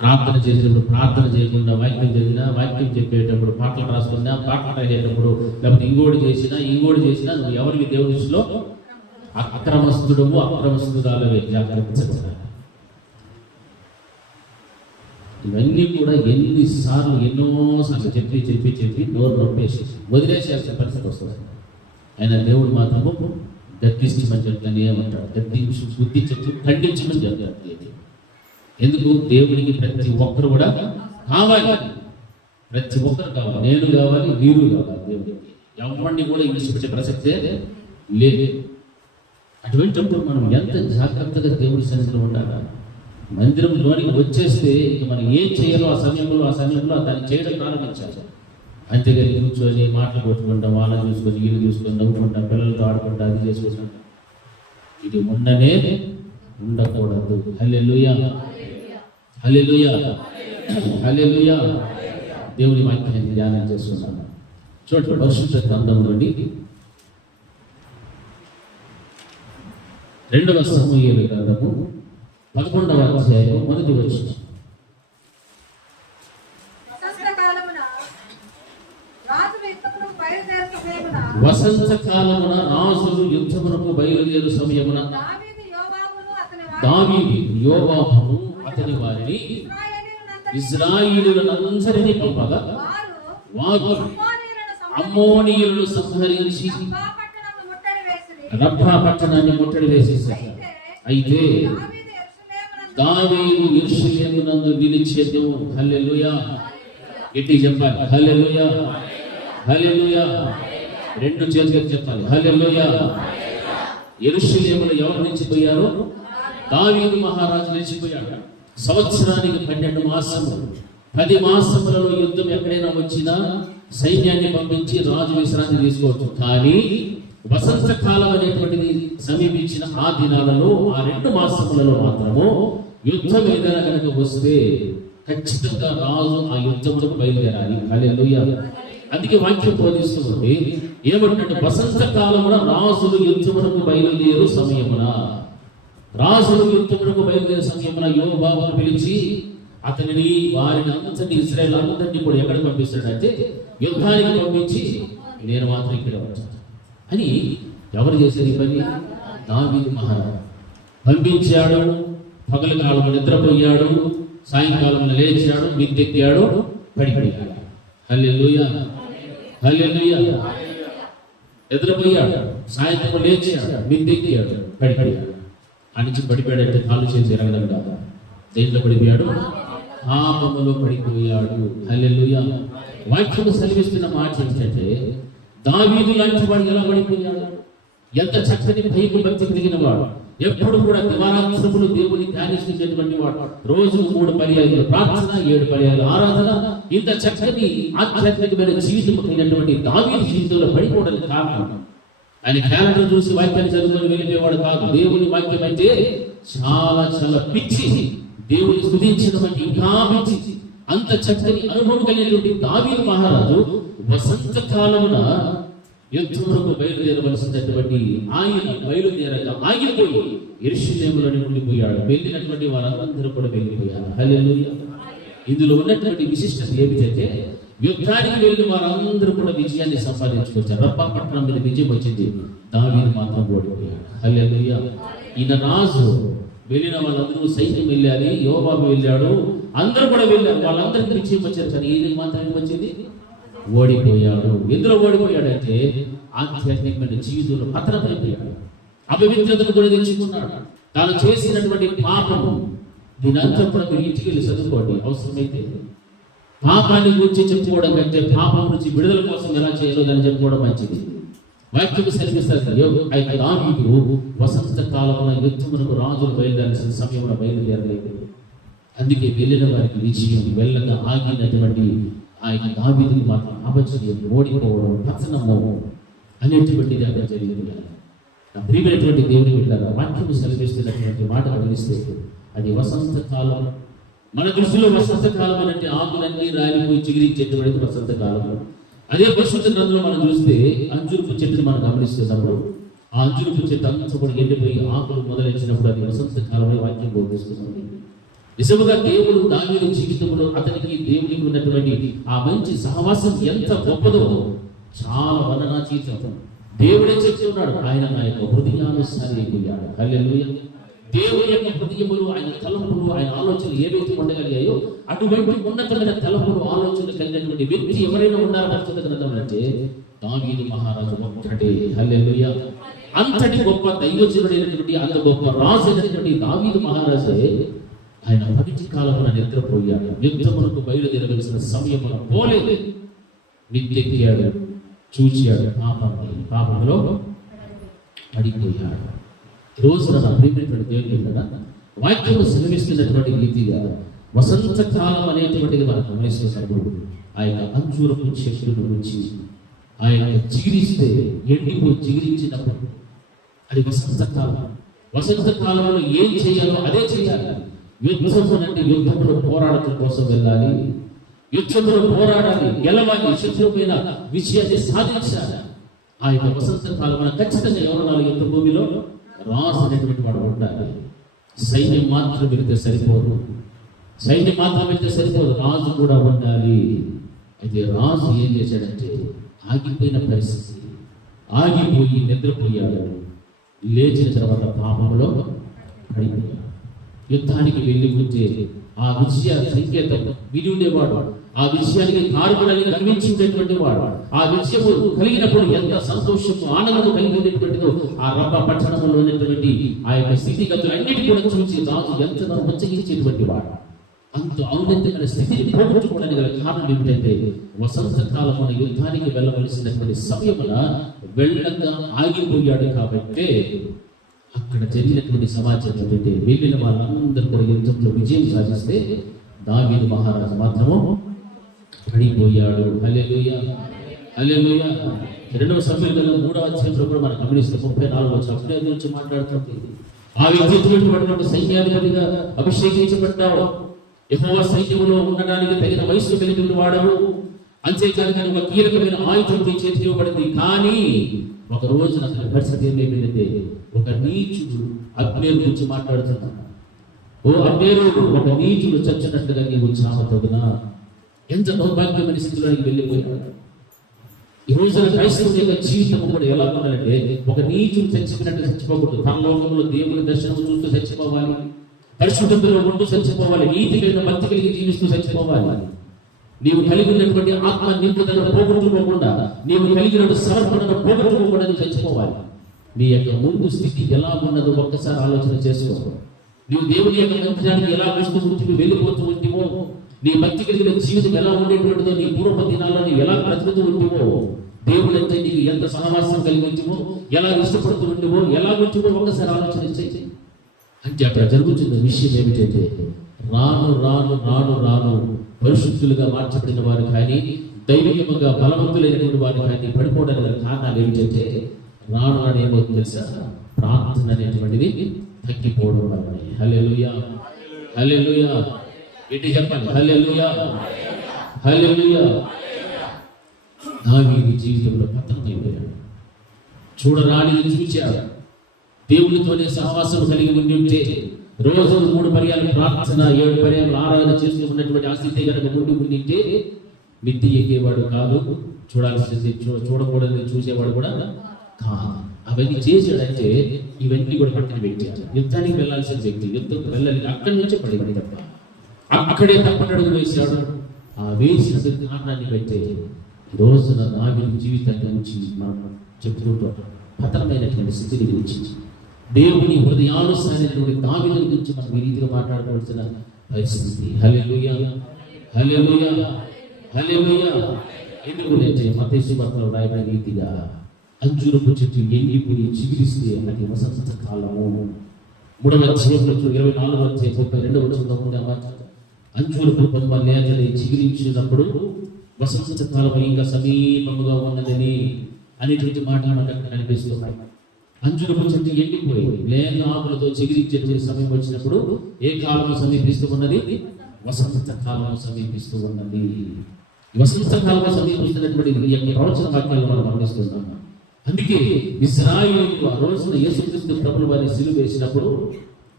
ప్రార్థన చేసేటప్పుడు ప్రార్థన చేయకుండా వాక్యం చదివినా, వాక్యం చెప్పేటప్పుడు పాటలు రాసుకున్నా, పాటలు రాసేటప్పుడు లేకపోతే ఇంకోటి చేసినా నువ్వు ఎవరికి దేవుడి దృష్టిలో అక్రమస్తుడము అక్రమస్తురాలవే. జాగ్రత్త. ఇవన్నీ కూడా ఎన్నోసార్లు చెప్పి నోరు నొప్పేసి వదిలేసేయాల్సిన పరిస్థితి వస్తుంది. ఆయన దేవుడు మాత్రము గద్దించమని చెప్తాను. ఏమంటాడు? గద్దించు, బుద్ధి చెప్పు, ఖండించమని చెప్తాడు. ఎందుకు? దేవుడికి ప్రతి ఒక్కరు కూడా కావాలి, ప్రతి ఒక్కరు కావాలి. నేను కావాలి, మీరు కావాలి. దేవుడికి ఎవరిని కూడా విడిచిపెట్టే ప్రసక్తే లేదు. అటువంటిప్పుడు మనం ఎంత జాగ్రత్తగా దేవుడి సన్నిధిలో ఉండాలి. మందిరంలోనికి వచ్చేస్తే ఇక మనం ఏం చేయాలో ఆ సమయంలో దాన్ని చేయడం ప్రారంభించాలి. అంతేగాని కూర్చొని మాటలు కొట్టుకుంటాం, వాళ్ళని చూసుకొని వీళ్ళు చూసుకొని నవ్వుకుంటాం, పిల్లలతో ఆడుకుంటా, అది చేసుకుంటాం. ఇది ఉండకూడదు. హల్లెలూయా, హల్లెలూయా, హల్లెలూయా. దేవుని వాక్యాన్ని ధ్యానం చేస్తున్నాను. చూడండి, పరిశుద్ధ గ్రంథం నుండి 2వ సమూయేలు గ్రంథము 11వ అధ్యాయం 1వ వచనం. వసంతకాలమున రాజులు యుద్ధమునకు బయలుదేరు సమయమున దావీదు యోవాబును అతని వారిని ఇశ్రాయేలీయులందరినీ పంపగా వారు అమ్మోనీయులను సంహరించి రబ్బా పట్టణాన్ని ముట్టడి వేసేశారు. అయితే దావీదు యెరూషలేమునందు నిలిచెను. హల్లెలూయా. గట్టిగా చెప్పాలి, హల్లెలూయా, హల్లెలూయా. 2 చేతులకు చెప్పాలి, హల్లెలూయా. యెరూషలేములో ఎవరు నిలిచిపోయారు? దావీదు మహారాజు నిలిచిపోయాడు. సంవత్సరానికి 12 మాసములు, 10 మాసములలో యుద్ధం ఎక్కడైనా వచ్చినా సైన్యాన్ని పంపించి రాజు విశ్రాంతి తీసుకోవచ్చు. కానీ వసంతకాలం అనేటువంటిది సమీపించిన ఆ దినాలలో, ఆ 2 మాసములలో మాత్రము యుద్ధం ఏదైనా కనుక వస్తే ఖచ్చితంగా రాజు ఆ యుద్ధములకు బయలుదేరాలి. హల్లెలూయా. అందుకే వాక్యం బోధిస్తుంది ఏమంటే వసంతకాలమున రాజులు యుద్ధమునకు బయలుదేరు సమయమున, రాజులు యుద్ధమునకు బయలుదేరే సమయమున యోవాబును పిలిచి అతనిని వారిని అందరినీ ఇశ్రాయేలు అందరినీ కూడా ఎక్కడికి పంపిస్తాడంటే యుద్ధానికి పంపించి నేను మాత్రం ఇక్కడ వచ్చాను అని. ఎవరు చేసేది పని? దావీదు మహారాజు పంపించాడు. పగల కాలంలో నిద్రపోయాడు, సాయంకాలంలో లేచాడు, మిద్దెక్కాడు, పడిపోయాడు. హల్లెలూయా, హల్లెలూయా. నిద్రపోయాడు, సాయంత్రం లేచాడు, మిద్దెక్కాడు, పడిపోయాడు. ఆ నుంచి పడిపోయాడంటే కాలు చేసి ఎరగడం కాదు. దేంట్లో పడిపోయాడు? పాపములో పడిపోయాడు. హల్లెలూయా. వాక్యము సెలవిస్తున్న మాట ఏంటంటే దావీదు లాంటి వాడు ఎలా పడిపోయాడు? ఎంత చక్కని భయము భక్తి కలిగిన వాడు, ఎప్పుడు కూడా దివారాత్రములు దేవుని ధ్యానిస్తున్నటువంటి వాడు, రోజు 3 పర్యాయాలు ప్రార్థన, 7 పర్యాయాలు ఆరాధన, ఇంత చక్కని ఆధ్యాత్మికమైన జీవితం కలిగినటువంటి దావీదు జీవితంలో పడిపోవడానికి కారణం ఆయన క్యాలెండర్ చూసి వాక్యాన్ని చదువుకొని వెళ్ళిపోయేవాడు కాదు. దేవుని వాక్యం అంటే చాలా చాలా పిచ్చి, దేవుని స్తుతించడం అంటే ఇంకా పిచ్చి. అంత చక్కని అనుభవం కలిగినటువంటి దావీదు మహారాజు వసంత కాలమున యుద్ధమునకు బయలుదేరవలసినటువంటి ఆయన బయలుదేరక ఆగిపోయి యెరూషలేములోనే ఉండిపోయాడు. వెళ్ళినటువంటి వారందరూ కూడా వెళ్ళిపోయారు. హల్లెలూయా. ఇందులో ఉన్నటువంటి విశిష్టత ఏమిటంటే యుద్ధానికి వెళ్ళిన వారందరూ కూడా విజయాన్ని సంపాదించుకొచ్చారు. రబ్బా పట్టణం మీద విజయం వచ్చింది, దావీదు మాత్రం ఓడిపోయాడు. హల్లెలూయా. ఈయన రాజు, వెళ్ళిన వాళ్ళందరూ సైన్యం వెళ్ళాలి, యోవాబు వెళ్ళాడు, అందరూ కూడా వెళ్ళారు, వాళ్ళందరికీ విజయం వచ్చారు. కానీ ఈయనకి మాత్రం వచ్చింది, ఓడిపోయాడు. ఎందులో ఓడిపోయాడంటే ఆధ్యాత్మికమైన జీవితంలో పతనమైపోయాడు. అపవిత్రతను కూడా తెచ్చుకున్నాడు. తాను చేసినటువంటి పాపము, దీనంతా కూడా మీరు ఇంటికి వెళ్ళి చదువుకోండి అవసరమైతే. పాపాన్ని గురించి చెప్పుకోవడం కంటే పాపం నుంచి విడుదల కోసం ఎలా చేయాలో దాన్ని చెప్పుకోవడం మంచిది. వాక్యం సెలవిస్తారు, దావీదు వసంత కాలమున యుద్ధమునకు రాజులు బయలుదేరాల్సిన సమయంలో బయలుదేరలేదు. అందుకే వెళ్ళిన వారికి విజయం, వెళ్ళగా ఆగినటువంటి ఆయన దావీదుకి మాత్రం అపజయం, ఓడిపోవడం, పతనము అనేటువంటిది అక్కడ జరిగింది. నా ప్రియమైనటువంటి దేవుని బిడ్డలారా, వాక్యం సెలవిస్తున్నటువంటి మాట గమనిస్తే అది వసంత కాలం. మన దృష్టిలో వసంత కాలం అంటే ఆకులన్నీ రాలిపోయి చిగురించేటువంటి వసంత కాలం. అదే పరిశుద్ధ గ్రంథంలో మనం చూస్తే అంజురుపు చెట్టును మనం గమనిస్తున్నప్పుడు ఆ అంజురుపు చెట్టు అంతా కూడా ఎండిపోయి ఆకులు మొదలెచ్చినప్పుడు అది వసంత కాలమే వాక్యం బోధిస్తుంది. నిజముగా దేవుడు దావీదు జీవితంలో అతనికి దేవునికి ఉన్నటువంటి ఆ మంచి సహవాసం ఎంత గొప్పదో చాలా వర్ణనాతీతం. దేవుడే చెప్తూ ఉన్నాడు, ఆయన నా యొక్క హృదయానుసారి అయిపోయాడు. హల్లెలూయా. దేవుని యొక్క హృదయములు, ఆయన తలంపులు, ఆయన ఆలోచనలు ఏవైతే ఉండగలిగాయో అటువంటి ఉన్నతమైన తలంపులు, ఆలోచనలు కలిగినటువంటి వ్యక్తి ఎవరైనా ఉన్నారో పరిశుద్ధ గ్రంథంలో అంటే దావీదు మహారాజు ఒక్కటే. హల్లెలూయా. అంతటి గొప్ప దైవజనుడైనటువంటి అంత గొప్ప రాజు అయినటువంటి దావీదు మహారాజే ఆయన పగటి కాలమున నిద్రపోయాడు. యుద్ధమునకు బయలుదేరవలసిన సమయమున పోలేదు, నిద్దెక్కాడు, చూచాడు పాపంలో పడిపోయాడు. రోజున నా ప్రియమైనటువంటి దేవుని కదా వాక్యము సెలవిస్తున్నటువంటి రీతిగా వసంత కాలం అనేటువంటిది మనం గమనిస్తున్నప్పుడు ఆయన అంజూరపు చెట్టు నుంచి ఆయన చిగిరిస్తే ఎండిపోయి చిగిరించినప్పుడు అది వసంత కాలం. వసంత కాలంలో ఏం చేయాలో అదే చేయాలి. యుద్ధము అంటే యుద్ధంలో పోరాడటం కోసం వెళ్ళాలి, యుద్ధంలో పోరాడాలి, గెలవాలి, శత్రువుపైన విజయాన్ని సాధించాలి. ఆ యొక్క వసంత కాలం ఖచ్చితంగా ఎవరు యుద్ధ భూమిలో రాజు అనేటువంటి వాడు ఉండాలి. సైన్యం మాత్రం వెళితే సరిపోదు, సైన్యం మాత్రం వెళితే సరిపోదు, రాజు కూడా ఉండాలి. అయితే రాజు ఏం చేశాడంటే ఆగిపోయిన పరిస్థితి, ఆగిపోయి నిద్రపోయాడు. లేచిన తర్వాత పాపంలో పడిపోయాడు. యుద్ధానికి వెళ్ళి ఉంటే ఆ విజయ సంకేతం విని ఉండేవాడు, ఆ విజయానికి కారకుడని గమనించేటటువంటి వాడు, ఆ విజయము కలిగినప్పుడు ఎంత సంతోషము, ఆనందము కలిగినటువంటిదో ఆ రబ్బ పట్టణంలో ఉన్నటువంటి ఆ యొక్క స్థితిగతులన్నిటి కూడా చూసి రాజు ఎంత మంచిగించేటువంటి వాడు. అంత ఔన్నత్యమైన స్థితిని పోగొట్టుకోవడానికి గల కారణం ఏమిటంటే వసంత కాలమున యుద్ధానికి వెళ్ళవలసినటువంటి సమయమున వెళ్ళగా ఆగిపోయాడు. కాబట్టి అక్కడ జరిగినటువంటి సమాచారం ఏంటంటే వెళ్ళిన వాళ్ళందరూ కూడా యుద్ధంలో విజయం సాధిస్తే దావీదు మహారాజు మాత్రము పడిపోయాడు. హల్లెలూయా, హల్లెలూయా. 2వ సమూయేలు 3వ అధ్యాయంలో కూడా మనం గమనిస్తే 34వ వచనం గురించి మాట్లాడుతుంది. ఆ విజయవంతమైనటువంటి సైన్యాధిపతిగా అభిషేకించబడ్డావు, యెహోవా సైన్యములో ఉండడానికి తగిన వయస్సు కలిగిన వాడవు, అంతేకాదు ఒక కీలకమైన ఆయుధం నీ చేతికి ఇవ్వబడింది. కానీ ఒక రోజు నాకు పరిస్థితి ఏమైందంటే ఒక నీచుడు అబ్నేరు గురించి మాట్లాడుతున్నాడు. ఓ అబ్నేరు, ఒక నీచుడు చచ్చినట్లుగా నీవు చావతగునా? ఎంత దౌర్భాగ్యమైన స్థితిలోకి వెళ్ళిపోయాడు. ఈ రోజున క్రైస్తవుల యొక్క జీవితం కూడా ఎలా ఉండాలంటే ఒక నీచుడు చచ్చిపోయినట్టు చచ్చిపోకూడదు. పరలోకంలో దేవుని దర్శనం చూస్తూ చచ్చిపోవాలి, పరిశుద్ధతలో ఉంటూ చచ్చిపోవాలి, నీతి కలిగిన భక్తి కలిగి జీవిస్తూ చచ్చిపోవాలి. నీవు కలిగి ఉన్నటువంటి ఆత్మ నింపుదలను పోగొట్టుకోకుండా, నీవు కలిగిన సమర్పణను పోగొట్టుకోకుండా నువ్వు చచ్చిపోవాలి. నీ యొక్క ముందు స్థితి ఎలా ఉన్నదో ఒక్కసారి ఆలోచన చేసుకో. నువ్వు దేవుని యొక్క మందిరానికి ఎలా వస్తూ ఉంటివో, వెళ్ళిపోతూ ఉంటివో, నీ భక్తి కలిగిన జీవితం ఎలా ఉండేటువంటిదో, నీ పూర్వ దినాల్లో నీవు ఎలా బ్రతుకుతూ ఉంటివో, దేవుడు అంటే నీకు ఎంత సహవాసం కలిగి ఉంటివో, ఎలా ఇష్టపడుతూ ఉంటివో, ఎలా ఉంటివో ఒకసారి ఆలోచన చేయి. అంటే అక్కడ జరుగుతున్న విషయం ఏమిటంటే, రాను రాను రాను రాను పరిశుద్ధులుగా మార్చబడిన వారు కానీ, దైవికంగా బలవంతులైనటువంటి వారు కానీ పడిపోవడానికి కారణాలు ఏమిటంటే, రాను రాను ఏమవుతుంది తెలుసా, ప్రార్థన అనేటువంటిది తగ్గిపోవడం వల్ల. హల్లెలూయా, హల్లెలూయా, ఏంటి చెప్పండి, హల్లెలూయా, హల్లెలూయా. దావీదు జీవితంలో పతనమైపోయాడు. చూడరానిది చూచాడు. దేవునితోనే సహవాసం కలిగి ఉండి ఉంటే, రోజు 3 పర్యాలు ప్రార్థన, 7 పర్యాలు ఆరాధన చేస్తూ ఉన్నటువంటి ఆ స్థితి కనుక ఉంటే మిద్ది ఎక్కేవాడు కాదు, చూడాల్సింది చూడకూడదు చూసేవాడు కూడా కాదు. అవన్నీ చేసాడంటే ఇవన్నీ కూడా పక్కన పెట్టాడు. యుద్ధానికి వెళ్ళాల్సిన వ్యక్తి యుద్ధం వెళ్ళాలి, అక్కడి నుంచే పడి తప్ప అక్కడే తప్పటడుగు వేశాడు. ఆ వేసిన కారణాన్ని బట్టే ఈ రోజున దావీదు జీవితాన్ని గురించి మనం చెప్పుకుంటూ పతనమైనటువంటి స్థితిని గురించి, దేవుని హృదయానుసారైనటువంటి దావీదు గురించి మనం ఈ రీతిగా మాట్లాడుకోవాల్సిన పరిస్థితి. హల్లెలూయా, హల్లెలూయా, హల్లెలూయా. ఎందుకు అంటే మత్తయి సువార్తలో రాయబడిన రీతిగా అంజూరపు చెట్టు ఎండిపోయి చిగురిస్తే అది వసంత కాలము. 3వ అధ్యాయంలో 24వ అధ్యాయం 32వ వచనంలో అంజూరపు కొమ్మ లేతని చిగురించినప్పుడు వసంత కాలం ఇంకా సమీపముగా ఉన్నదని అనేటువంటి మాటలు మనకు కనిపిస్తున్నాయి. అంజూరపు చెట్టు ఎండిపోయి లేత ఆకులతో చిగురించేటువంటి సమయం వచ్చినప్పుడు ఏ కాలం సమీపిస్తూ ఉన్నది? వసంత కాలం సమీపిస్తూ ఉన్నది. వసంత కాలం సమీపిస్తున్నటువంటి ఈ యొక్క ప్రవచన వాక్యాలను మనం గమనిస్తున్నాం. అందుకే ఇశ్రాయేలీయులు ఆ రోజున యేసుక్రీస్తు ప్రభువు వారిని సిలువ వేసినప్పుడు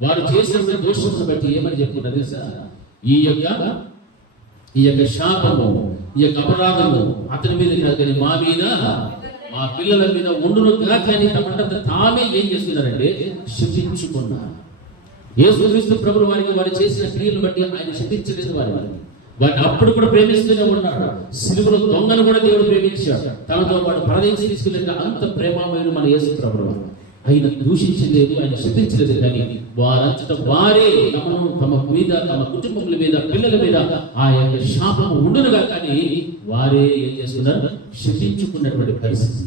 వారు చేసిన దోషములను బట్టి ఏమని చెప్తున్నారు తెలుసా? ఈ యొక్క శాపము, ఈ యొక్క అపరాధము అతని మీద కాదు కానీ మా మీద, మా పిల్లల మీద ఉండును కానీ తమంత తామే ఏం చేస్తున్నారంటే శపించుకున్నారు. యేసుక్రీస్తు ప్రభువు వారికి వారు చేసిన క్రియలను బట్టి ఆయన శపించలేదు వారిని అప్పుడు కూడా ప్రేమిస్తూనే ఉన్నాడు. సిలువలో దొంగను కూడా దేవుడు ప్రేమించాడు. తనతో వాడు పరదేశం తీసుకెళ్ళిన అంత ప్రేమమైన మన యేసు ప్రభువు ఆయన దూషించలేదు, ఆయన శపించలేదు. కానీ వారంతటా వారే తమ మీద, తమ కుటుంబముల మీద, పిల్లల మీద ఆ యొక్క శాపము ఉండునుగా కానీ వారే ఏం చేస్తున్నారు? శపించుకున్నటువంటి పరిస్థితి.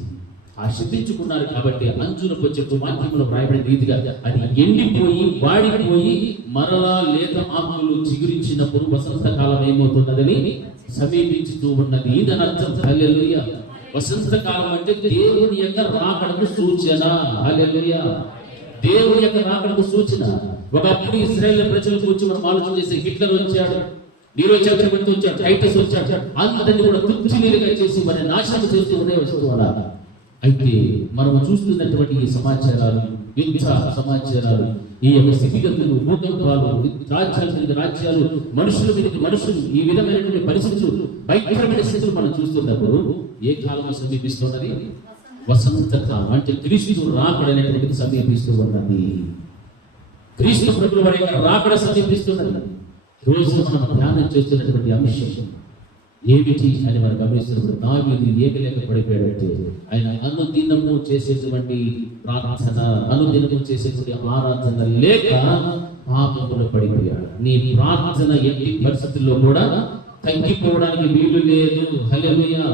ఆ శపించుకున్నారు కాబట్టి అంజూరపు చెట్టు వాక్యంలో రాయబడిన రీతిగా అది ఎండిపోయి వాడిపోయి మరలా లేత ఆకులు చిగురించినప్పుడు వసంతకాలం ఏమవుతున్నదని సమీపించుతూ ఉన్నది. దాని అర్థం హల్లెలూయా. వసంతకాలం అంటే దేవుని యొక్క రాకడకు సూచన. హల్లెలూయా, దేవుని యొక్క రాకడకు సూచన. ఒకప్పుడు ఇశ్రాయేలు ప్రజల గురించి మనం ఆలోచన చేసి హిట్లర్ వచ్చాడు, నీరో చక్రవర్తి వచ్చాడు, టైటస్ వచ్చాడు, అందరినీ కూడా తుచ్చినీరుగా చేసి మన నాశనం చేస్తూ వస్తున్నారు. అయితే మనము చూస్తున్నటువంటి ఈ సమాచారాలు, యుద్ధ సమాచారాలు, ఈ యొక్క స్థితిగతులు, భూకంపాలు, రాజ్యాలు, మనుషుల మీదకి మనుషులు, ఈ విధమైనటువంటి పరిస్థితులు, భయంకరమైన స్థితులు మనం చూస్తున్నప్పుడు ఏ కాలం సమీపిస్తున్నది? వసంత కాలం. అంటే క్రీస్తు రాకడ అనేటువంటిది సమీపిస్తూ ఉన్నది. క్రీస్తు ప్రభువు వారి యొక్క రాకడ సమీపిస్తున్నది. రోజు మనం ధ్యానం చేస్తున్నటువంటి అంశం ఏమిటి అని మనం గమనిస్తున్నప్పుడు దావీదు ఏకలేక పడిపోయాడంటే ఆయన అనుదినము చేసేటువంటి ప్రార్థన, అనుదినము చేసేటువంటి ఆరాధన లేక పాపంలో పడిపోయాడు. నీ ప్రార్థన ఎట్టి పరిస్థితుల్లో కూడా తగ్గిపోవడానికి వీలు లేదు. హల్లెలూయా.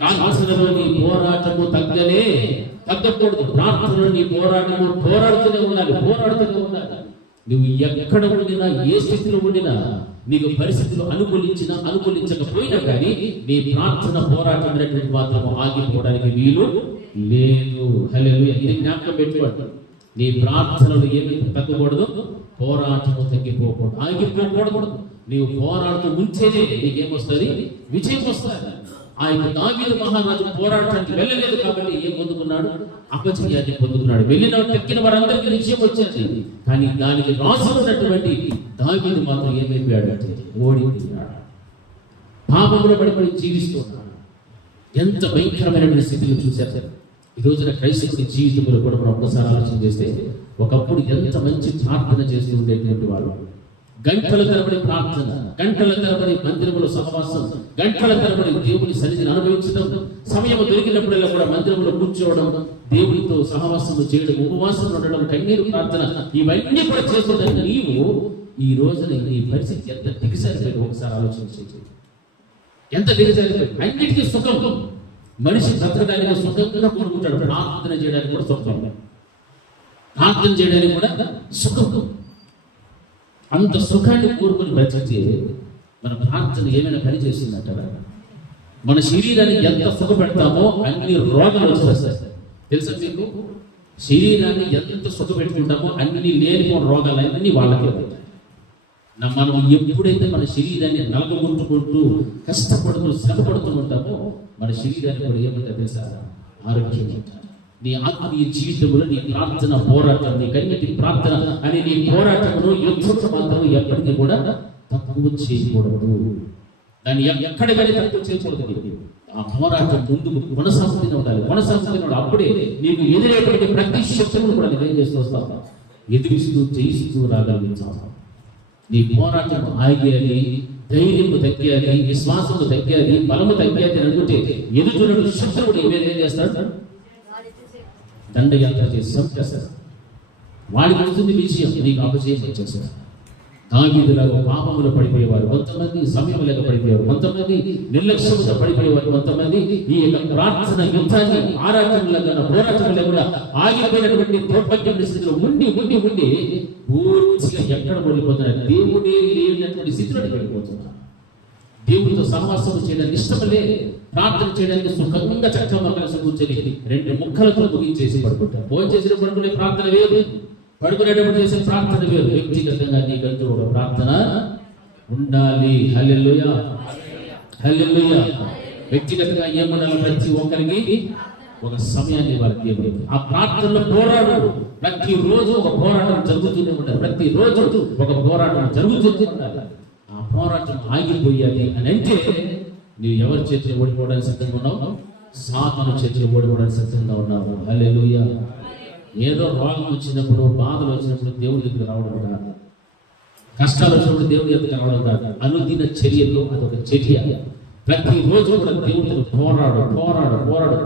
ప్రార్థనలో నీ పోరాటము తగ్గకూడదు. ప్రార్థనలో నీ పోరాటము పోరాడుతూనే ఉండాలి. నువ్వు ఎక్కడ ఉండినా, ఏ స్థితిలో ఉండినా, నీకు పరిస్థితులు అనుకూలించకపోయినా కానీ నీ ప్రార్థన పోరాటం అనేటువంటి మాత్రం ఆగిపోవడానికి వీలు లేదు. హల్లెలూయా. ఇది జ్ఞాపకం పెట్టుకోండి. నీ ప్రార్థనలు ఏమి తగ్గకూడదు, పోరాటము తగ్గిపోకూడదు, ఆగిపోకూడదు. నీవు పోరాడుతూ ఉంటేనే నీకేమొస్తుంది? విజయం వస్తుంది. ఆ యొక్క దావీదు మహారాజు పోరాటానికి వెళ్ళలేదు కాబట్టి ఏం పొందుకున్నాడు? అపజయాన్ని పొందుకున్నాడు. తక్కిన వారందరికీ విజయం వచ్చింది. కానీ దానికి రాసుకున్నటువంటి దావీదు మాత్రం ఏమైపోయాడు అంటే ఓడిపోయాడు. పాపంలో పడిపడి జీవిస్తున్నాడు. ఎంత భయంకరమైనటువంటి స్థితిలో చూశారు. ఈ రోజున క్రైస్తవుడి జీవితంలో కూడా మనం ఒక్కసారి ఆలోచన చేస్తే ఒకప్పుడు ఎంత మంచి ప్రార్థన చేస్తూ ఉండేటువంటి వాళ్ళు, గంటల తరబడి ప్రార్థన, గంటల తరబడి మందిరంలో సహవాసం, గంటల తరబడి దేవుని సన్నిధిని అనుభవించడం, సమయం దొరికినప్పుడల్లా కూడా మందిరంలో కూర్చోవడం, దేవునితో సహవాసం చేయడం, ఉపవాసం ఉండడం, కన్నీరు ప్రార్థన, ఇవన్నీ కూడా చేస్తుందని నీవు ఈ రోజున ఈ పరిస్థితి ఎంత దిగజారిపోయింది ఒకసారి ఆలోచించి. ఎంత దిగజారిపోయింది. అన్నిటికీ సుఖం. మనిషి బ్రతకడానికి సుఖంగా కోరుకుంటాడు, ప్రార్థన చేయడానికి కూడా సుఖం, ప్రార్థన చేయడానికి కూడా సుఖం. అంత సుఖాన్ని కోరుకుని బ్రతికితే మన ప్రార్థన ఏమైనా పని చేస్తుందంటారా? మన శరీరాన్ని ఎంత సుఖ పెడతామో అన్ని రోగాలు వస్తాయి. తెలుసా మీకు? శరీరాన్ని ఎంత సుఖ పెట్టుకుంటామో అన్ని లేనిపోయిన రోగాలు అన్ని వాళ్ళకే ఉంటాయి. మనం ఎప్పుడైతే మన శరీరాన్ని నలగొట్టుకుంటూ కష్టపడుతూ శ్రమపడుతూ ఉంటామో మన శరీరాన్ని కూడా ఏమైతే తెలుసా? ఆరోగ్యం ఉంటారు. నీ ఆత్మీయ జీవితంలో నీ ప్రార్థన పోరాటం, నీ కన్నీటి ప్రార్థన అనే నీ పోరాటంలో యుద్ధం మాత్రం ఎప్పటికీ కూడా తక్కువ చేయకూడదు. దాన్ని ఎక్కడ కానీ తక్కువ చేయకూడదు. ఆ పోరాటం ముందుకు కొనసాగుతూనే ఉండాలి, కొనసాగుతూనే ఉండాలి. అప్పుడే నీకు ఎదురేటువంటి ప్రతి శక్తులను కూడా నువ్వేం చేస్తూ వస్తావు? ఎదురిస్తూ జయిస్తూ రాగలిగించాలి. నీ పోరాటం ఆగేయాలి, ధైర్యం తగ్గాలి, విశ్వాసము తగ్గాలి, బలము తగ్గాలి అని అనుకుంటే ఎదుటి శత్రువుడు ఏం చేస్తాడు? దండయాత్ర చేసి చంపేస్తారు. వాడికి వస్తుంది విజయం, నీకు అపజయం వచ్చేస్తారు. దావీదులాగా పాపములో పడిపోయేవారు కొంతమంది, సమయం లేక పడిపోయేవారు కొంతమంది, నిర్లక్ష్యంగా పడిపోయేవారు కొంతమంది. ఈ యొక్క ప్రార్థన యుద్ధాన్ని ఆరాధనలుగా పోరాటం లేకుండా ఆగిపోయినటువంటి దౌర్భాగ్యం స్థితిలో ఉండి పూర్తిగా ఎక్కడ పడిపోతున్నారు? దేవుడే లేనటువంటి స్థితిలో పడిపోతున్నారు. దేవుడితో సహవాసం చేయడానికి ఇష్టమలే, ప్రార్థన చేయడానికి సుఖంగా చక్కగా కలిసి కూర్చొని 2 ముక్కలతో ముగించేసి పడుకుంటారు. భోజనం చేసిన పడుకునే ప్రార్థన వేరు, పడుకునేటప్పుడు చేసే ప్రార్థన వేరు. వ్యక్తిగతంగా నీకంటూ ఒక ప్రార్థన ఉండాలి. హల్లెలూయా, హల్లెలూయా. వ్యక్తిగతంగా ఏమన్నా ప్రతి ఒక్కరికి ఒక సమయాన్ని వారికి దేవుడికి ఆ ప్రార్థనలో పోరాడు. ప్రతిరోజు ఒక పోరాటం జరుగుతూనే ఉండాలి, ప్రతిరోజు ఒక పోరాటం జరుగుతూనే ఉండాలి. ఆ పోరాటం ఆగిపోయాలి అని అంటే నీవు ఎవరి చేతిలో ఓడిపోవడానికి సిద్ధంగా ఉన్నావు? సాతాను చేతిలో ఓడిపోవడానికి సిద్ధంగా ఉన్నావు. హల్లెలూయా. ఏదో రోగం వచ్చినప్పుడు, బాధలు వచ్చినప్పుడు దేవుడి దగ్గర రావడం కాదు, కష్టాలు వచ్చినప్పుడు దేవుడి దగ్గర రావడం కాదు. అనుదిన చర్యలో అదొక చర్య. ప్రతిరోజు కూడా దేవుడితో పోరాడు,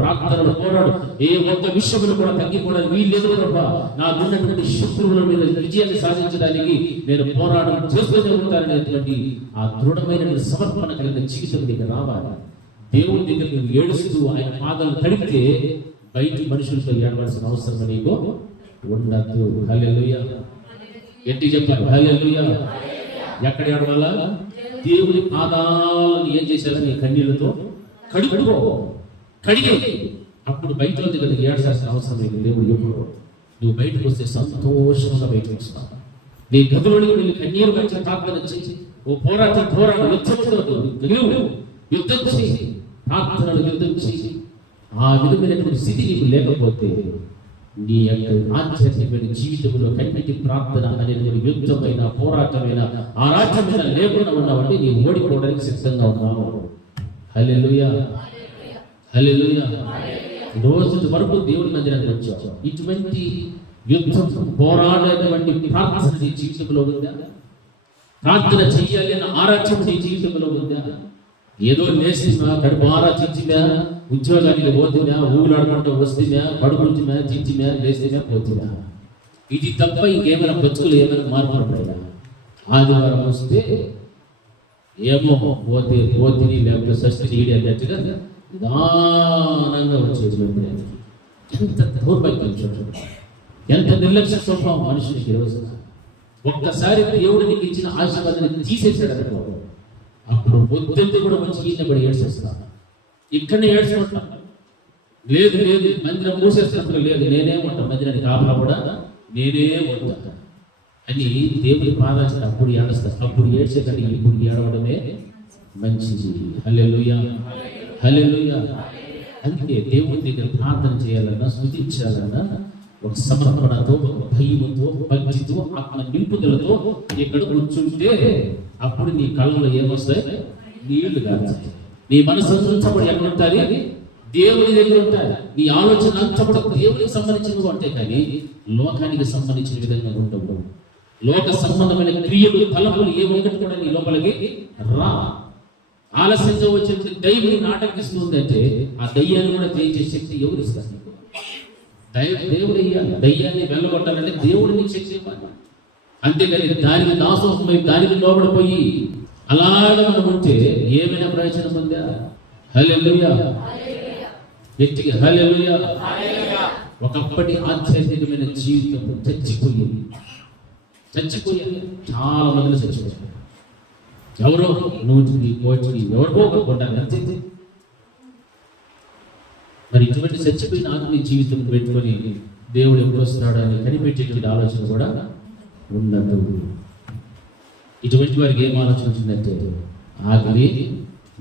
ప్రార్థనలు పోరాడు. ఏ ఒక్క విషయంలో కూడా తగ్గిపోవడానికి వీళ్ళు తప్ప నాకున్నటువంటి శత్రువుల మీద విజయాన్ని సాధించడానికి నేను పోరాటం చేస్తూనే ఉంటాననేటువంటి ఆ దృఢమైన సమర్పణ కలిగిన జీవితం దగ్గర రావాలి. దేవుడి దగ్గర నువ్వు ఏడుస్తూ ఆయన పాదాలు తడిపితే బయట మనుషులతో ఏడవలసిన అవసరం నీకు ఉండదు. హల్లెలూయా. ఎట్టి చెప్పాలి? హల్లెలూయా. ఎక్కడ ఏడవాలా? దేవుని పాదాలను ఏం చేశారు? నీ కన్నీళ్లతో కడిగి అప్పుడు బయట దగ్గర ఏడాల్సిన అవసరం లేదు. దేవుడు ఎప్పుడు నువ్వు బయటకు వస్తే సంతోషంగా బయటకు వస్తావు. నీ గదిలోనికి వెళ్ళి కన్నీరు వచ్చి ప్రార్థన చేసి ఓ పోరాటం యుద్ధం చేసి ప్రార్థనలు యుద్ధం చేసి ఆ విధమైనటువంటి స్థితి నీకు లేకపోతే నీ యొక్క ఆధ్యాత్మికమైన జీవితంలో కన్నీటి ప్రార్థన అనేది యుద్ధమైన పోరాటమైన ఆరాధ్యమైన లేకుండా ఉన్నావంటే నీవు ఓడిపోవడానికి సిద్ధంగా ఉన్నావు. హల్లెలూయా, హల్లెలూయా. రోజు వరకు దేవుని మందిరానికి వచ్చావు. ఇటువంటి యుద్ధం పోరాడేటువంటి ప్రార్థన నీ జీవితంలో ఉందా? ప్రార్థన చెయ్యాలి అన్న ఆరాధ్యం నీ జీవితంలో ఉందా? ఏదో లేచినా, కడుపు ఆరాధించినా, ఉద్యోగానికి పోతున్నా, ఊగులాడుకుంటూ వస్తున్నా, పడుకుంటున్నా, తింటున్నా, లేచినా, పోతున్నా, ఇది తప్ప ఇంకేమైనా బతుకులు ఏమైనా మార్పులు పడ్డా? ఆదివారం వస్తే ఏమో పోతిని లేకపోతే సస్తి అన్నట్టుగా నిదానంగా వచ్చేది. ఎంత దౌర్భాగ్యం చూడండి, ఎంత నిర్లక్ష్య స్వభావం మనుషునికి ఈరోజు. ఒక్కసారి దేవుడు నీకు ఇచ్చిన ఆశీర్వాదాన్ని తీసేసాడు అనుకో, అప్పుడు పొద్దుంది కూడా వచ్చి ఈయన కూడా ఏడ్చేస్తాను, ఇక్కడనే ఏడ్చుకుంటాను. లేదు మందిరం మూసేస్తున్నప్పుడు లేదు, నేనే ఉంటాను, మందిరానికి కాపలా కూడా నేనే ఉంటాను అని దేవుడి పాదాలు అప్పుడు ఏడుస్తాను. అప్పుడు ఏడ్చేటట్టు ఇప్పుడు ఏడవడమే మంచిది. హల్లెలూయా, హల్లెలూయా. అందుకే దేవుడి దగ్గర ప్రార్థన చేయాలన్నా, స్తుతించాలన్నా ఒక సమర్పణతో, భయముతో, భక్తితో, ఆత్మ నింపుదలతో ఇక్కడ కూర్చుంటే అప్పుడు నీ కళ్ళలో ఏమొస్తాయి? నీళ్లు కాస్తాయి. నీ మనసు అంతప్పుడు ఎక్కడ ఉంటాయి? దేవుడి దగ్గర ఉంటాయి. నీ ఆలోచన అంతప్పుడు దేవుడికి సంబంధించినవి ఉంటాయి, కానీ లోకానికి సంబంధించిన విధంగా ఉండవు. లోక సంబంధమైన క్రియలు తలపులు ఏ ఒక్కటి కూడా నీ లోపలికి రా. ఆలస్యంగా వచ్చే దైవుని నాటకిస్తుంది అంటే ఆ దయ్యాన్ని కూడా జయించే శక్తి ఎవరు ఇస్తారు నీకు? దేవుడు ఇయ్యాలి. దయ్యాన్ని వెళ్ళగొట్టాలంటే దేవుడు నీకు శక్తి ఇవ్వాలి. అంతేగాని దానికి దాసోహమై దానికి లోబడిపోయి అలాగా మనం ఉంటే ఏమైనా ప్రయోజనం ఉందా? హల్లెలూయా, వ్యక్తికి హల్లెలూయా. ఒకప్పటి ఆధ్యాత్మికమైన జీవితం చచ్చిపోయారు. చాలా మంది చచ్చిపోయారు. ఎవరో 100కి 100కి ఎవరికో కొంటారు అంతే. మరి ఇటువంటి చచ్చిపోయిన ఆత్మీయ జీవితం పెట్టుకొని దేవుడు ఎప్పుడు వస్తాడని కనిపెట్టేటువంటి ఆలోచన కూడా ఉండదు. ఇటువంటి వారికి ఏం ఆలోచన వచ్చిందంటే ఆకలి,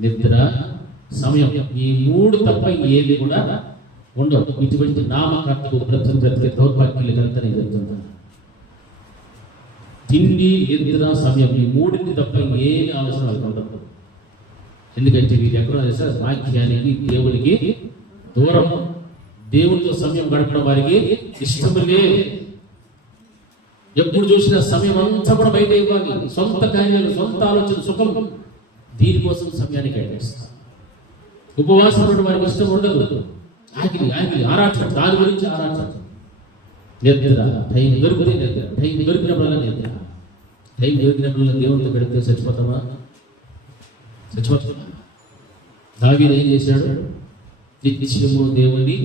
నిద్ర, సమయం, ఈ 3 తప్ప ఏది కూడా ఉండవు. ఇటువంటి నామకర్తకు బ్రతికే దౌర్భాగ్యులు కనుక నేను చెప్తున్నాను. తిండి, నిద్ర, సమయం, ఈ 3 తప్ప ఏమి ఆలోచన వాళ్ళకి ఉండదు. ఎందుకంటే వీరు ఎక్కడో సార్ వాక్యానికి దేవుడికి దూరం, దేవుడితో సమయం గడపడం వారికి ఇష్టం లేదు. ఎప్పుడు చూసినా సమయం అంతా కూడా బయట ఇవ్వాలి. సొంత కార్యాలు, సొంత ఆలోచన, సుఖం, దీనికోసం సమయాన్ని కేటాయిస్తారు. ఉపవాసం వారికి ఇష్టం ఉండదు. ఆగిలి ఆరాటం, దాని గురించి ఆరాటం. నిద్ర, టైం దొరికితే నిద్ర, టైం దొరికినప్పుడల్లా నిద్ర. టైం దొరికినప్పుడల్లా దేవుడితో గడిపితే చచ్చిపోతామా? దావీదు ఏం చేశాడు? నిత్యము దేవుణ్ణి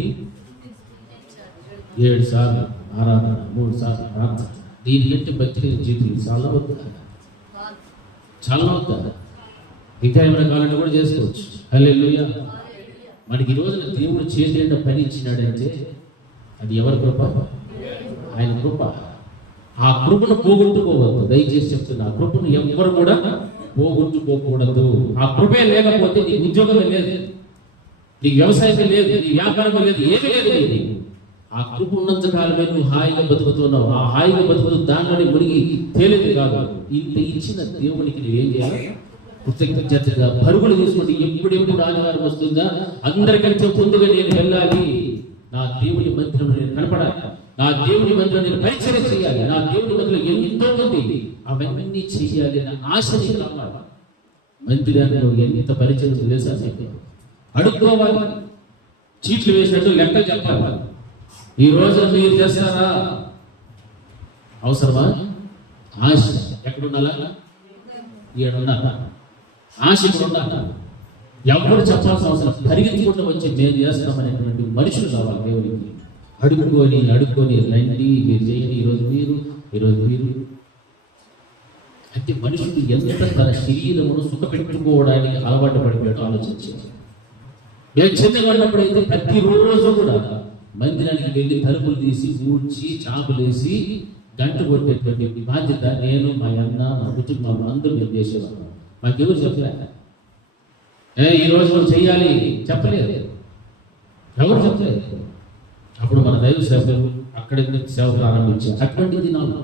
7 సార్లు ఆరాధన, 3 సార్లు ప్రార్థన. దీనికంటే భక్తి జీవితం చాలా అవుతా. ఇంకా ఏమైనా కావాలంటే కూడా చేసుకోవచ్చు. హల్లెలూయా. మనకి ఈ రోజున దేవుడు చేసేట పని ఇచ్చినాడంటే అది ఎవరి కృప? ఆయన కృప. ఆ కృపను పోగొట్టుకోవద్దు. దయచేసి చెప్తున్నా, ఆ కృపను ఎవరు కూడా పోగొట్టుకోకూడదు. ఆ కృపే లేకపోతే నీకు ఉద్యోగమే లేదు, నీకు వ్యవసాయమే లేదు, నీ వ్యాపారమే లేదు, ఏమీ లేదు. నీకు ఆ కృప ఉన్నంత కాలమే నువ్వు హాయిగా బతుకుతున్నావు. ఆ హాయిగా బతుకుతూ దానిలోనే మునిగి తేలింది కాదు. ఇంత ఇచ్చిన దేవునికి నువ్వేం చేయాలి? కృతజ్ఞతగా పరుగులు తీసుకుంటే ఎప్పుడెప్పుడు ఆదివారం వస్తుందా, అందరికంటే ముందుగా నేను వెళ్ళాలి, నా దేవుని మందిరంలో నేను కనపడాలి, నా దేవుని మందిరం నేను పరిచయం చేయాలి, నా దేవుని మందిరం ఎంతో మంది అవన్నీ చేయాలి అనే ఆశ నీకు రావాలి. మందిరంలో ఎంత పరిచయం తెలుసా? అడుక్కోవాలి, చీట్లు వేసినట్టు లెక్కలు చెప్పాలి. ఈ రోజు మీరు చేస్తారా? అవసరమా? ఆశ ఎక్కడున్నాలా? ఏడున్నారా? ఆశ ఉండాలి. ఎవరు చెప్పాల్సిన అవసరం, పరిగెత్తుకుంటూ వచ్చి మేము చేస్తామనేటువంటి మనుషులు కావాలి దేవుడికి. అడుక్కొని రండి, మీరు చేయండి, ఈరోజు మీరు అంటే మనుషులు ఎంత తన శరీరమును సుఖపెట్టుకోవడానికి అలవాటు పడిపోయాడు ఆలోచించారు. మేము చిన్నగా ఉన్నప్పుడైతే ప్రతిరోజు కూడా మందిరానికి వెళ్ళి తలుపులు తీసి ఊడ్చి చాపులేసి గంట కొట్టేటువంటి బాధ్యత నేను, మా అన్న, మా కుటుంబం అందరూ మేము చేసేవాళ్ళం. మాకెవరు చెప్పలేదు. ఈరోజు మనం చెయ్యాలి చెప్పలేదు, ఎవరు చెప్పలేదు. అప్పుడు మన దైవ సేవకులు అక్కడి సేవ ప్రారంభించారు. అటువంటి దినాలు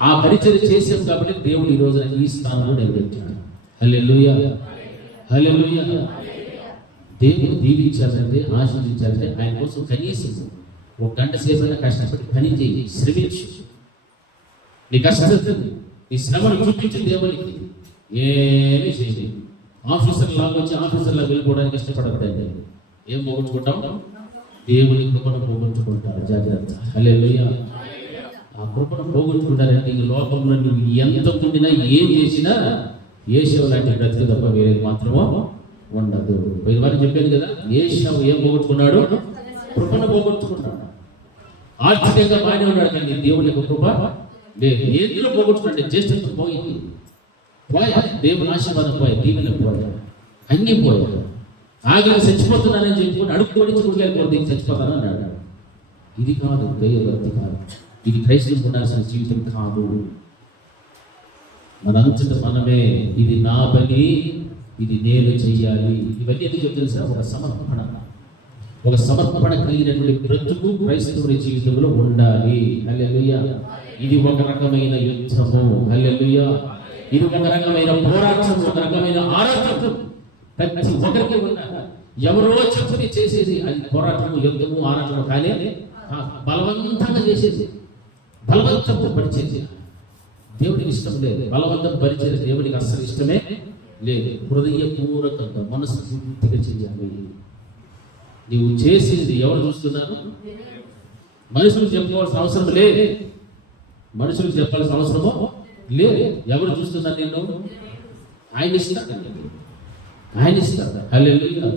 ఆ పరిచయం చేసాం కాబట్టి దేవుడు ఈ రోజున ఈ స్థానంలో నిలబెట్టాడు. హల్లెలూయా, హల్లెలూయా. దేవుడు దీవించాలంటే, ఆశీర్వదించాలంటే ఆయన కోసం కనీసం 1 గంట సేపైనా కష్టపడి పని చేయి, శ్రమించు. నీ కష్టం, నీ శ్రమను చూపించు దేవునికి. ఏమీ చేయలేదు. ఆఫీసర్లాగా వచ్చి ఆఫీసర్లా వెళ్ళిపోవడానికి ఇష్టపడద్దండి. ఏం పోగొట్టుకుంటాం? దేవుని కృపను పోగొట్టుకుంటారు. జాగ్రత్త. హల్లెలూయా. ఆ కృపను పోగొట్టుకుంటారంటే ఈ లోకంలో నువ్వు ఎంత ఉండినా ఏం చేసినా యేషవ లాంటి బ్రతుకు తప్ప వేరేది మాత్రమో ఉండదు. పోయిన వారికి చెప్పాను కదా, యేషవ ఏం పోగొట్టుకున్నాడు? కృపను పోగొట్టుకున్నాడు. ఆర్థికంగా బాగానే ఉన్నాడు, కానీ దేవుని యొక్క కృప లేదు. ఎందులో పోగొట్టుకున్నాడు? జ్యేష్ఠత్వం పోయింది, పోయా. దేవుని ఆశీర్వాదం పోయా, దీవెన పోయా, అన్నీ పోయా. ఆగలి చచ్చిపోతున్నానని చెప్పుకొని అడుక్కొని చూడలేకపోతే చచ్చిపోతానని అన్నాడు. ఇది కాదు దైవభక్తి, కాదు ఇది. క్రైస్తవులకు ఉండాల్సిన జీవితం కాదు. మనంతట మనమే ఇది నా పని, ఇది నేను చెయ్యాలి. ఇవన్నీ ఎందుకు చెప్తుంది సార్? ఒక సమర్పణ కలిగినటువంటి బ్రతుకు క్రైస్తవుడి జీవితంలో ఉండాలి. హల్లెలూయా. ఇది ఒక రకమైన యుద్ధము. హల్లెలూయా. ఇది ఒక రకమైన పోరాటం, ఒక రకమైన ఆరాటం. ప్రతి ఒక్కరికి ఉండాలి. ఎవరో చెప్పుని చేసేది అది పోరాటము, యుద్ధము, ఆరాటము. కానీ బలవంతంగా చేసేది, బలవంతంతో పనిచేసి దేవుడికి ఇష్టం లేదు. బలవంతం పరిచయం దేవుడికి అస్సలు ఇష్టమే లేదు. హృదయపూర్వకంగా మనసు పూర్తిగా చేయాలి. నీవు చేసేది ఎవరు చూస్తున్నారు? మనుషులకు చెప్పుకోవాల్సిన అవసరం లేదు. మనుషులకు చెప్పాల్సిన అవసరమో లేదు. ఎవరు చూస్తున్నారు నేను? ఆయన ఇస్తాడు. ఆయన ఇస్తాడు. హల్లెలూయా.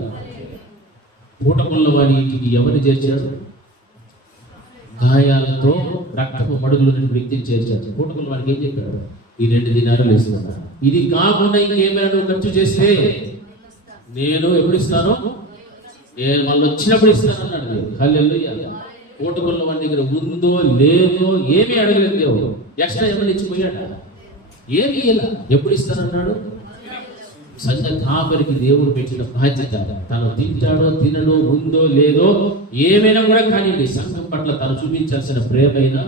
పూటకున్న వారి ఇంటికి ఎవరిని చేర్చాడు? గాయాలతో రక్తపు మడుగులు వ్యక్తిని చేర్చాడు. పూటకున్న వాడికి ఏం చెప్పాడు? ఈ 2 దినాలు ఇస్తున్నా. ఇది కాకుండా ఇంకేమైనా నువ్వు ఖర్చు చేస్తే నేను ఎప్పుడు ఇస్తాను? నేను వాళ్ళు వచ్చినప్పుడు ఇస్తాను అన్నాడు. హల్లెలూయా. పూటకున్న వాడి దగ్గర ఉందో లేదో ఏమీ అడగలేదు దేవుడు. ఎక్స్ట్రా ఏమైనా ఇచ్చిపోయాడా? ఏమి ఇలా ఎప్పుడు ఇస్తానన్నాడు? సంఘ కాపరికి దేవుడు పెట్టిన బాధ్యత. తను తింటాడో తినడో ఉందో లేదో ఏమైనా కూడా కానీ సంఘం పట్ల తను చూపించాల్సిన ప్రేమైనా,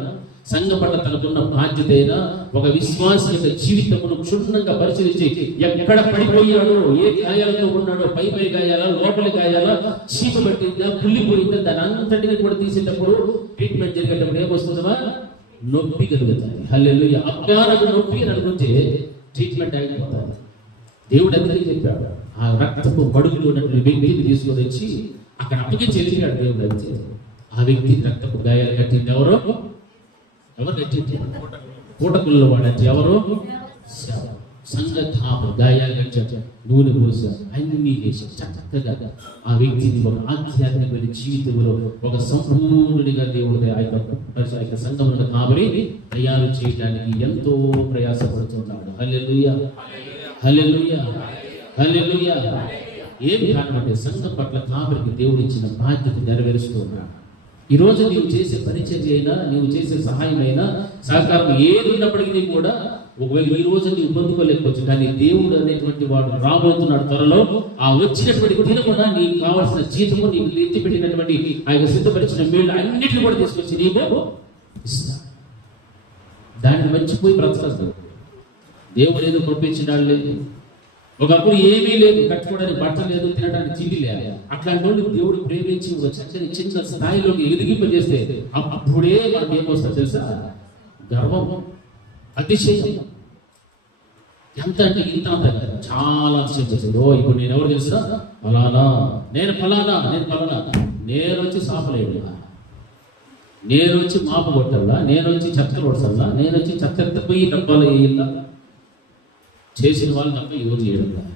సంఘం పట్ల తనకున్న బాధ్యత అయినా, ఒక విశ్వాస యొక్క జీవితమును క్షుణ్ణంగా పరిశీలించి ఎక్కడ పడిపోయాడో, ఏ గాయాలతో ఉన్నాడో, పై గాయాలా, లోపలి గాయాలా, చీమ పట్టిందా, పుల్లిపోయిందా, దాని అంతటిని కూడా తీసేటప్పుడు ట్రీట్మెంట్ జరిగేటప్పుడు ఏమొస్తుందా? నొప్పి కలుగుతాయి. హల్లెలూయా. అజ్ఞానకు నొప్పి అని అనుకుంటే ట్రీట్మెంట్ అయిపోతుంది. దేవుడు అందరికీ చెప్పాడు. ఆ రక్తపు మడుగులు ఉన్నటువంటి వ్యక్తిని తీసుకొని వచ్చి అక్కడ అప్పగించి వెళ్ళిపోయాడు దేవుడు. అయితే ఆ వ్యక్తి రక్తపు గాయాలు కట్టింది ఎవరు కట్టింది? పూటకుల్లో వాడంటే ఎవరు? సంఘ కాపు గాయాలు కట్టాడు, నూనె పోసాడు, అన్ని చేశాడు. చక్కగా ఆ వ్యక్తిని ఒక ఆధ్యాత్మికమైన జీవితంలో ఒక సంపూర్ణుడిగా దేవుడు ఆ యొక్క సంఘంలో కాబట్టి తయారు చేయడానికి ఎంతో ప్రయాసపడుతున్నాడు. హల్లెలూయా. హల్లెలూయా. హల్లెలూయా. ఏం కారణం అంటే సంఘం పట్ల కాపరికి దేవుడు ఇచ్చిన బాధ్యత నెరవేరుస్తూ ఉన్నాడు. ఈరోజు నీవు చేసే పరిచర్య అయినా, నీవు చేసే సహాయం అయినా, సహకారం ఏది ఉన్నప్పటికీ కూడా ఒకవేళ ఈ రోజు నీవు పొందుకోలేకపోవచ్చు, కానీ దేవుడు అనేటువంటి వాడు రాబోతున్నాడు త్వరలో. ఆ వచ్చినటువంటి దినమున నీకు కావాల్సిన జీతము, నీకు ఎత్తి పెట్టినటువంటి ఆ యొక్క సిద్ధపరిచిన మేళ్ళు అన్నిటిని కూడా తీసుకొచ్చి నీకు ఇస్తా. దాన్ని మర్చిపోయి బ్రతకదు. దేవుడు ఏదో పంపించినాడు లేదు. ఒకప్పుడు ఏమీ లేదు, కట్టుకోవడానికి బట్ట లేదు, తినడానికి తిండి లేదు. అట్లాంటి వాళ్ళు దేవుడు ప్రేమించి ఒక చక్కని చిన్న స్థాయిలోకి ఎదిగింపజేస్తే అప్పుడే మనకి ఏమొస్తుంది తెలుసా? గర్వం, అతిశయం. ఎంత అంటే ఇంత చాలా అతిశయం చేసేది. ఓ ఇప్పుడు నేను ఎవరు తెలుసా? ఫలానా, నేను ఫలానా, నేను వచ్చి సాపలేడు, నేను వచ్చి మాపు కొట్టల్లా, నేను వచ్చి చెత్తలు కొట్టల్లా, నేను వచ్చి చెత్త పోయి డబ్బాలు వేయాల. చేసిన వాళ్ళు తప్ప ఎవరు చేయడం,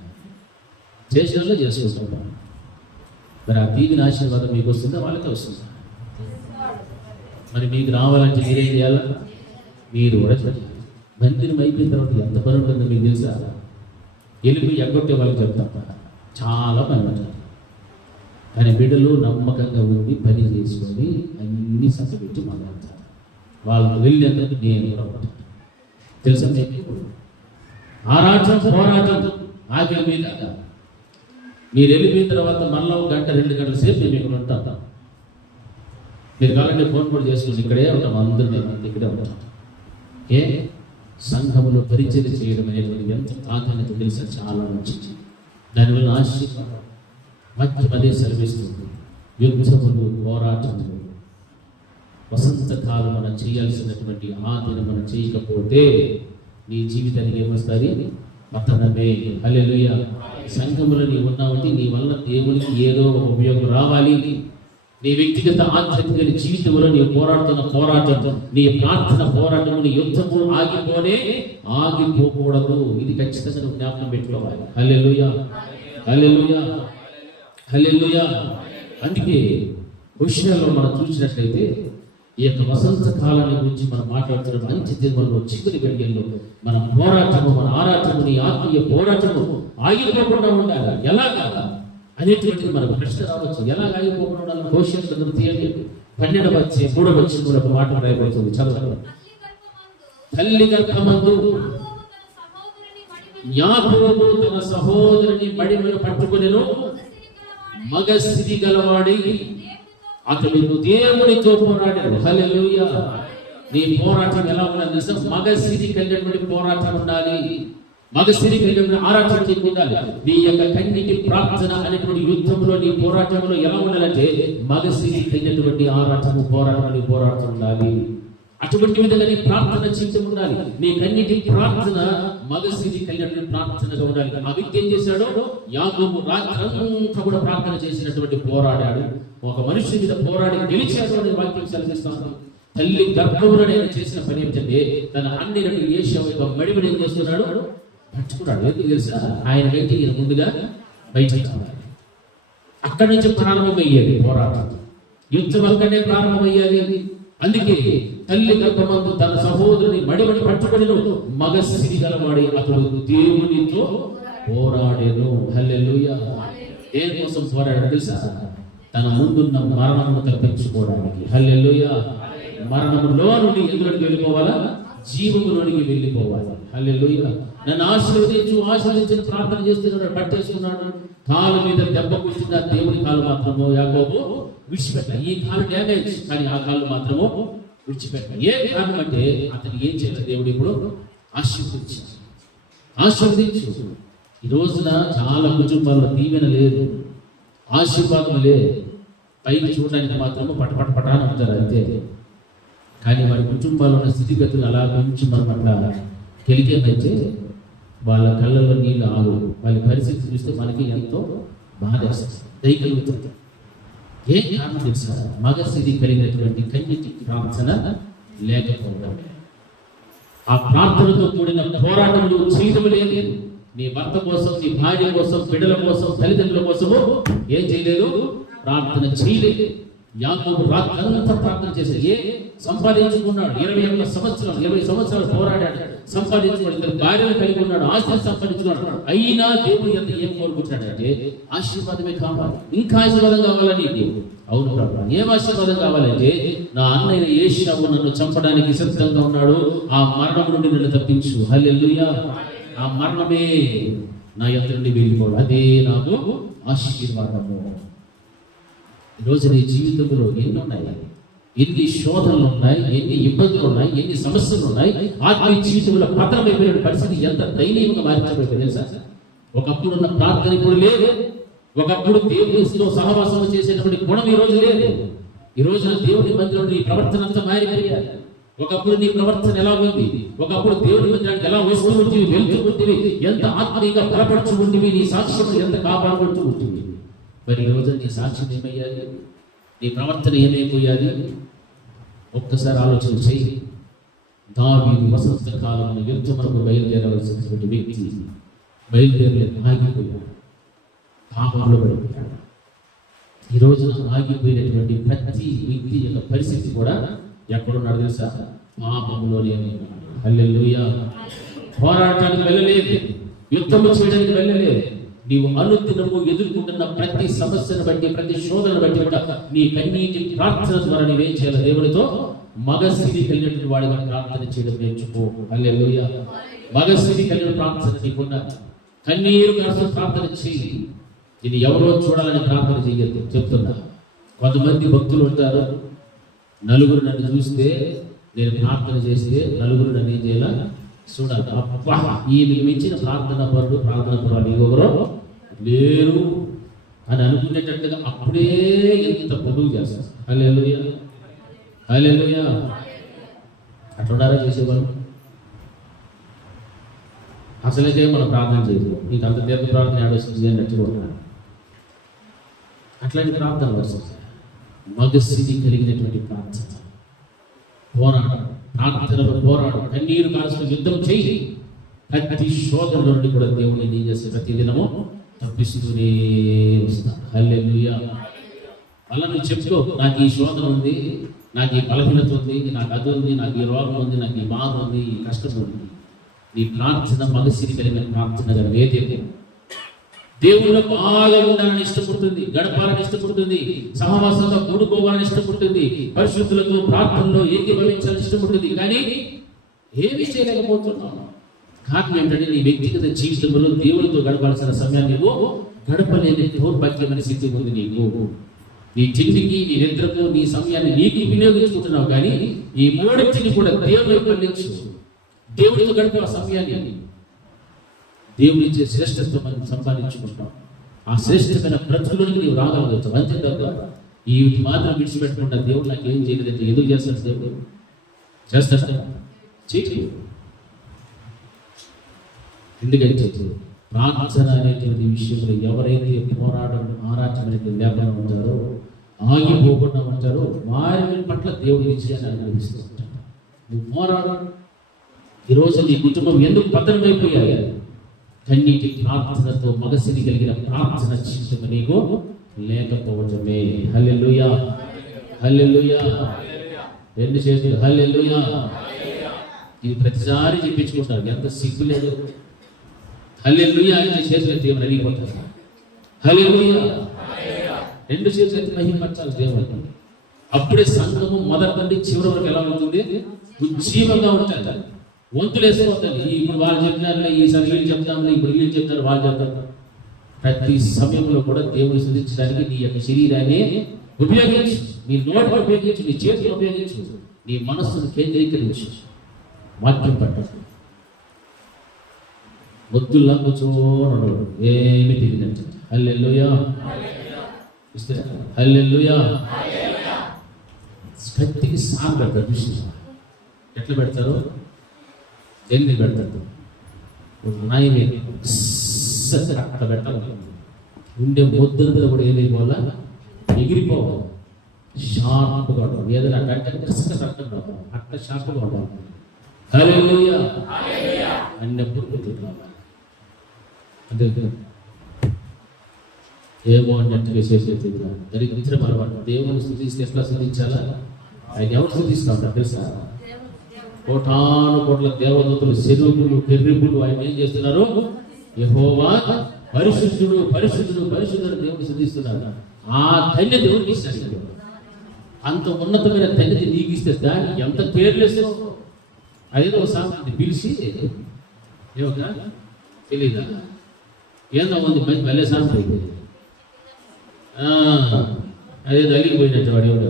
చేసిన వాళ్ళు చేసుకుంటాం. మరి ఆ దీవిని ఆశీర్వాదం మీకు వస్తుందా? వాళ్ళకే వస్తుందా? మరి మీకు రావాలంటే మీరేం చేయాలా? మీరు కూడా చేయాలి. మందిరం అయిపోయిన తర్వాత ఎంత పని ఉంటుందో మీకు తెలుసా? వెళ్ళిపోయి ఎగ్గొట్టే వాళ్ళకి చెప్తాం, చాలా పని ఉంటుంది. కానీ బిడ్డలు నమ్మకంగా ఉండి పని చేసుకొని అన్ని ససపెట్టి మాట్లాడతారు. వాళ్ళకి వెళ్ళేందుకు నేను కూడా తెలుసా? ఆరాటం, పోరాటం, ఆకలి మీద. మీరు వెళ్ళిపోయిన తర్వాత మళ్ళీ 1 గంట 2 గంటల సేపు మేము ఇక్కడ ఉంటాం. మీరు కావాలంటే ఫోన్ కూడా చేసుకుని ఇక్కడే ఉంటాం, అందరినీ ఇక్కడే ఉంటాం. ఏ సంఘములో పరిచయం చేయడం అనేటువంటి ఎంత ప్రాధాన్యత తెలుసా? చాలా మంచిది. దానివల్ల ఆశీర్వాదం మధ్య సెలవిస్తుంది. యుద్ధములు, పోరాటములు, వసంతకాలం మనం చేయాల్సినటువంటి ఆదిని మనం చేయకపోతే నీ జీవితానికి ఏమొస్తుంది? పతనమే. హల్లెలూయా. సంఘములో నీ ఉన్నావంటే నీ వల్ల దేవునికి ఏదో ఉపయోగం రావాలి. నీ వ్యక్తిగత ఆధ్యాత్మిక జీవితంలో నీ పోరాడుతున్న పోరాటం, నీ ప్రార్థన పోరాటము, నీ యుద్ధము ఆగిపోకూడదు. ఇది ఖచ్చితంగా నువ్వు జ్ఞాపకం పెట్టుకోవాలి. హల్లెలూయా. హల్లెలూయా. హల్లెలూయా. అందుకే విషయాల్లో మనం చూసినట్లయితే ఈ యొక్క వసంత కాలాన్ని గురించి మనం మాట్లాడుతున్న మంచి దినములలో చివరి గడియల్లో మన పోరాటము, మన ఆరాటము, నీ ఆత్మీయ పోరాటము ఆగిపోకుండా ఉండాలి. ఎలాగా అనేటువంటిది మనకు ప్రశ్న రావచ్చు. ఎలా ఆగిపోకుండా ఉండాలి? భవిష్యత్తు తీయండి. 12వ అధ్యాయం 3వ వచనంలో ఒక మాట రాయబడుతుంది. చదవండి. తల్లి గర్భమందు యాకోబు తన సహోదరుని మడిమను పట్టుకొనెను. మగ స్థితి గలవాడి అతడు దేవునితో పోరాడాడు. హల్లెలూయా. నీ పోరాటం ఎలా ఉండాలి తెలుసా? మగ స్థితి కలిగినటువంటి పోరాటం ఉండాలి. మగ స్థితి కలిగిన ఆరాటం నీకు ఉండాలి. నీ యొక్క కన్నిటి ప్రార్థన అనేటువంటి యుద్ధంలో, నీ పోరాటంలో ఎలా ఉండాలంటే మగ స్థితి కలిగినటువంటి ఆరాటము, పోరాటం ఉండాలి. అటువంటి విధంగా నీ ప్రార్థన జీవితం ఉండాలి. నీ కన్నిటి ప్రార్థన మగసిరి కలిగినటువంటి ప్రార్థనగా ఉండాలి. ఆ వ్యక్తి ఏం చేశాడో, యాకోబు రాత్రంతా కూడా ప్రార్థన చేసినటువంటి పోరాడాడు. ఒక మనిషి మీద పోరాడి గెలిచాడు అనే వాక్యం సెలవిస్తాను. తల్లి గర్భంలో ఆయన చేసిన పని ఏమిటంటే, తన అన్ని ఏషియా మడిమడి ఏం చేస్తున్నాడు, పట్టుకున్నాడు. ఎందుకు తెలుసా? ఆయన కంటే ఈయన ముందుగా బయటికి రావాలి. అక్కడి నుంచి ప్రారంభమయ్యేది పోరాటం. యుద్ధం అక్కడనే ప్రారంభమయ్యేది. అందుకే తల్లి గర్భమందు తన సహోదరుని మడిమడి పట్టుకొని మగసిరి గలవాడి అతడు దేవునితో పోరాడేను. హల్లెలూయా. దేనికోసం పోరాడాడు తెలుసా? తన ముందున్న మరణము తప్పించుకోవడానికి. హల్లెలూయా. మరణములో నుండి ఎందులోకి వెళ్ళిపోవాలా? జీవములోనికి వెళ్ళిపోవాలి. హల్లెలూయా. నన్ను ఆశీర్వదించిన ప్రార్థన చేస్తున్నాడు, పట్టేసుకున్నాడు. కాలు మీద దెబ్బ కూర్చున్న దేవుని కాలు మాత్రము యాకోబు విడిచిపెట్టాలి. ఈ కాలు డ్యామేజ్, కానీ ఆ కాలు మాత్రము విడిచిపెట్టాలి. ఏ కారణం అంటే అతను ఏం చేయాలి? దేవుడు ఇప్పుడు ఆశీర్వదించు. ఈ రోజున చాలా కుటుంబాల్లో దీవెన లేదు, ఆశీర్వాదం లేదు. పైకి చూడడానికి మాత్రము పటపటపటాన్ని ఉంటారు అంతే. కానీ వారి కుటుంబాల్లో ఉన్న స్థితిగతులు అలా కొంచెం మనం అట్లా కెలికేమైతే వాళ్ళ కళ్ళల్లో నీళ్ళు ఆగు. వాళ్ళ పరిస్థితి చూస్తే మనకి ఎంతో బాధేస్తుంది, దయకలుగుతుంది. ఏ కారణం తెలుసా? మగసిరి కలిగినటువంటి కన్యటి ప్రార్థన లేకపోవడం. ఆ ప్రార్థనతో కూడిన పోరాటంలో చేయడం లేదు. నీ భర్త కోసం, నీ భార్య కోసం, బిడ్డల కోసం, తల్లిదండ్రుల కోసము ఏం చేయలేదు, ప్రార్థన చేయలేదు. యాకోబు రాత్రంతా ప్రార్థన చేశాడు. సంపాదించుకున్నాడు. 20 సంవత్సరాలు పోరాడాడు, సంపాదించుకున్నాడు. 2 భార్యలు కలిగి ఉన్నాడు, ఆస్తి సంపాదించుకున్నాడు. అయినా దేవుడు ఎంత ఏం కోరుకుంటాడంటే ఆశీర్వాదమే కావాలి. ఇంకా ఆశీర్వాదం కావాలని. అవును ప్రభు, ఏం ఆశీర్వాదం కావాలంటే, నా అన్నయ్య ఏషావు నన్ను చంపడానికి సిద్ధంగా ఉన్నాడు, ఆ మరణం నుండి నన్ను తప్పించు. హల్లెలూయా. ఆ మరణమే నా ఎదురు నుండి వెళ్ళిపోవడం, అదే నాకు ఆశీర్వాదము. ఈరోజు నీ జీవితంలో ఎన్ని ఉన్నాయి, ఎన్ని శోధనలు ఉన్నాయి, ఎన్ని ఇబ్బందులు ఉన్నాయి, ఎన్ని సమస్యలు ఉన్నాయి. ఆత్మీయ జీవితంలో పతనమైపోయిన పరిస్థితి ఎంత దయనీయంగా మారిపోయింది తెలుసా? ఒకప్పుడు ఉన్న ప్రార్థన ఇప్పుడు లేదు. ఒకప్పుడు దేవునితో సహవాసం చేసేటువంటి గుణం ఈ రోజు లేదు. ఈ రోజున దేవుని మందిరంలో నీ ప్రవర్తన అంతా మారిపోయారు. ఒకప్పుడు నీ ప్రవర్తన ఎలా ఉంది, ఒకప్పుడు దేవుని మందిరానికి ఎలా వస్తూ ఉంటుంది, వెళ్తూ ఉంటుంది, ఎంత ఆత్మీయంగా బలపడుతూ ఉంటుంది, నీ సాక్ష్యం ఎంత కాపాడుకుంటూ ఉంటుంది. మరి ఈ రోజు నీ సాక్ష్యం ఏమయ్యాలి, నీ ప్రవర్తన ఏమైపోయాలి? ఒక్కసారి ఆలోచన చేయి. దావీదు వసంత కాలంలో యుద్ధమునకు బయలుదేరవలసినటువంటి వ్యక్తి బయలుదేరలేదు, ఆగిపోయాడు, పాపంలో పడిపోయాడు. ఈ రోజున ఆగిపోయినటువంటి ప్రతి వ్యక్తి యొక్క పరిస్థితి కూడా ఎక్కడున్నాడు తెలుసా? పాపంలోనే ఉన్నాడు. హల్లెలూయా. పోరాటానికి వెళ్ళలేదు, యుద్ధము చేయడానికి వెళ్ళలేదు. నీవు అనుదినము ఎదుర్కొంటున్న ప్రతి సమస్యను బట్టి, ప్రతి శోధనను బట్టి కూడా నీ కన్నీటి ప్రార్థన ద్వారా నీవేం చేయాలి? దేవునితో మగస్థితి కలిగినటువంటి వాడిగా ప్రార్థన చేయడం నేర్చుకో. హల్లెలూయా. మగస్థితి కలిగిన ప్రార్థన నీకున్నా, కన్నీరు కాస్త ప్రార్థన చేయి. ఇది ఎవరో చూడాలని ప్రార్థన చేయొద్దు చెప్తున్నా. కొంతమంది భక్తులు ఉంటారు, నలుగురు నన్ను చూస్తే, నేను ప్రార్థన చేస్తే నలుగురు నన్ను ఏం చేయాల చూడాలి. అబ్బా, ఈమెకు మించిన ప్రార్థన పరులు ఎవరో లేరు అని అనుకునేటట్టుగా అప్పుడే ఎంత పొదుగు చేస్తారు. హల్లెలూయా, హల్లెలూయా. అట్లున్నారా చేసేవాళ్ళు? అసలుకే మనం ప్రార్థన చేయదు, నీకు అంత తీర్థ ప్రార్థన ఆడొస్తుంది అన్నట్టుగా అట్లాంటి ప్రార్థన వస్తుంది. మగస్థితి కలిగినటువంటి ప్రార్థన, పోరాటం, ప్రార్థనలో పోరాటం, కన్నీరు కాల్సిన యుద్ధం చేయి. ప్రతి శోధన నుండి కూడా దేవుని ఏం చేస్తే ప్రతి దినము తప్పిస్తూనే వస్తాను. హల్లెలూయా. అలా నువ్వు చెప్పుకో, నాకు ఈ శోధన ఉంది, నాకు ఈ బలహీనత ఉంది, నాకు అది ఉంది, నాకు ఈ రోగం ఉంది, నాకు ఈ బాధ ఉంది, ఈ కష్టం ఉంది. నీ ప్రార్థన మగసిరి కలిగిన ప్రార్థనగా వేదే. దేవుడు బాగా ఉండాలని ఇష్టపడుతుంది, గడపాలని ఇష్టపడుతుంది, సహవాసంగా కూడుకోవాలని ఇష్టపడుతుంది, పరిశుద్ధులతో ప్రార్థనలో ఏకీభవించాలని ఇష్టపడుతుంది. కానీ ఏమీ చేయలేకపోతున్నావు. కారణం ఏంటంటే నీ వ్యక్తిగత జీవితంలో దేవుడితో గడపాల్సిన సమయాన్ని నువ్వు గడపలేని దౌర్భాగ్యమైన స్థితి ఉంది నీకు. నీ తిండికి, నీ నిద్రకు, నీ సమయాన్ని నీకు వినియోగించుకుంటున్నావు. కానీ ఈ మూడింటిని కూడా దేవుడి పండించు. దేవుడితో గడిపే ఆ సమయాన్ని దేవుడిచ్చే శ్రేష్టత్వం మనం సంపాదించుకుంటాం. ఆ శ్రేష్టమైన బ్రతుకులోకి నీవు రాగలుగుతావు. అంతే తప్ప ఈ మాత్రం విడిచిపెట్టకుండా దేవుడు నాకు ఏం చేయలేదంటే ఎందుకు చేస్తాడు దేవుడు? చేస్తాడా? చేయు. ఎందుకంటే ప్రార్థన అనేటువంటి విషయంలో ఎవరైతే ఆరాటం అనేది లేకుండా ఉంటారో, ఆగిపోకుండా ఉంటారో, వారి పట్ల దేవుడి విజయాన్ని అనుభవిస్తూ ఉంటాడు. నువ్వు పోరాడు. ఈరోజు నీ కుటుంబం ఎందుకు పతనమైపోయాయి? కన్నీటి ప్రార్థనతో మగసిని కలిగిన ప్రార్థన జీవితం నీకు లేకపోవటమే. హల్లెలూయా, హల్లెలూయా. రెండు చేతులు హల్లెలూయా. ఇది ప్రతిసారి చెప్పించుకుంటారు, ఎంత సిగ్గు లేదు. హల్లెలూయా అంటే చేతులు దేవుని అడిగిపోతారు. హల్లెలూయా, రెండు చేతులు మహిమపరచాలి దేవుని. అప్పుడే సంఘము మొదటి నుండి చివరి వరకు ఎలా ఉంటుంది? ఉజ్జీవంగా ఉంటుంది. వంతులు వేసుకోవద్దండి. ఇప్పుడు వాళ్ళు చెప్తారులే, ఈసారి వీళ్ళు చెప్తాము, ఇప్పుడు వీళ్ళు చెప్తారు, వాళ్ళు చెప్తారు. ప్రతి సమయంలో కూడా దేవుని స్తుతించడానికి నీ యొక్క శరీరాన్ని ఉపయోగించు, నీ నోటిని ఉపయోగించు, నీ చేతులు ఉపయోగించు, నీ మనస్సును కేంద్రీకరించు. వాక్యం పట్టాలి. మొద్దుల్లా కూర్చోనడు, ఏమి తెలియదంట. హల్లెలూయా, హల్లెలూయా. కత్తికి సాగు పెడతారు. విషయం ఎట్లా పెడతారు? ఎన్ని పెడతారు? నాయమే అట్లా పెట్టాలి. ఉండే మొద్దులతో కూడా ఏదైపోవాలా? ఎగిరిపోవాలి. షార్ప్గా ఉండాలి. ఏదైనా అంటే అట్లా షార్ప్గా ఉండాలి. హల్లెలూయా అన్నప్పుడు అంటే ఏమో అన్నట్టుగా చేసేది దరిద్రం అలవాటు. దేవుని స్తుతిస్తే ఎట్లా స్తుతించాలా? ఆయన ఎవరు స్తుతిస్తా ఉంటారు తెలుసా? కోటాను కోట్ల దేవదూతలు, శరూపులు, కెరూబులు ఆయన ఏం చేస్తున్నారు? యెహోవా పరిశుద్ధుడు, పరిశుద్ధుడు, పరిశుద్ధుడు దేవుని స్తుతిస్తున్నారు. ఆ ధన్యత దేవునికి ఇస్తాడు. అంత ఉన్నతమైన ధన్యత నీకు ఇస్తే దాన్ని ఎంత కేర్లెస్. అదేదో సామెత పిలిచి ఏమన్నా తెలీదా? ఏందో ఉంది మంచి భలే సామెత అయిపోయింది. అదేదో అలిగిపోయినట్టు వాడు ఎవడు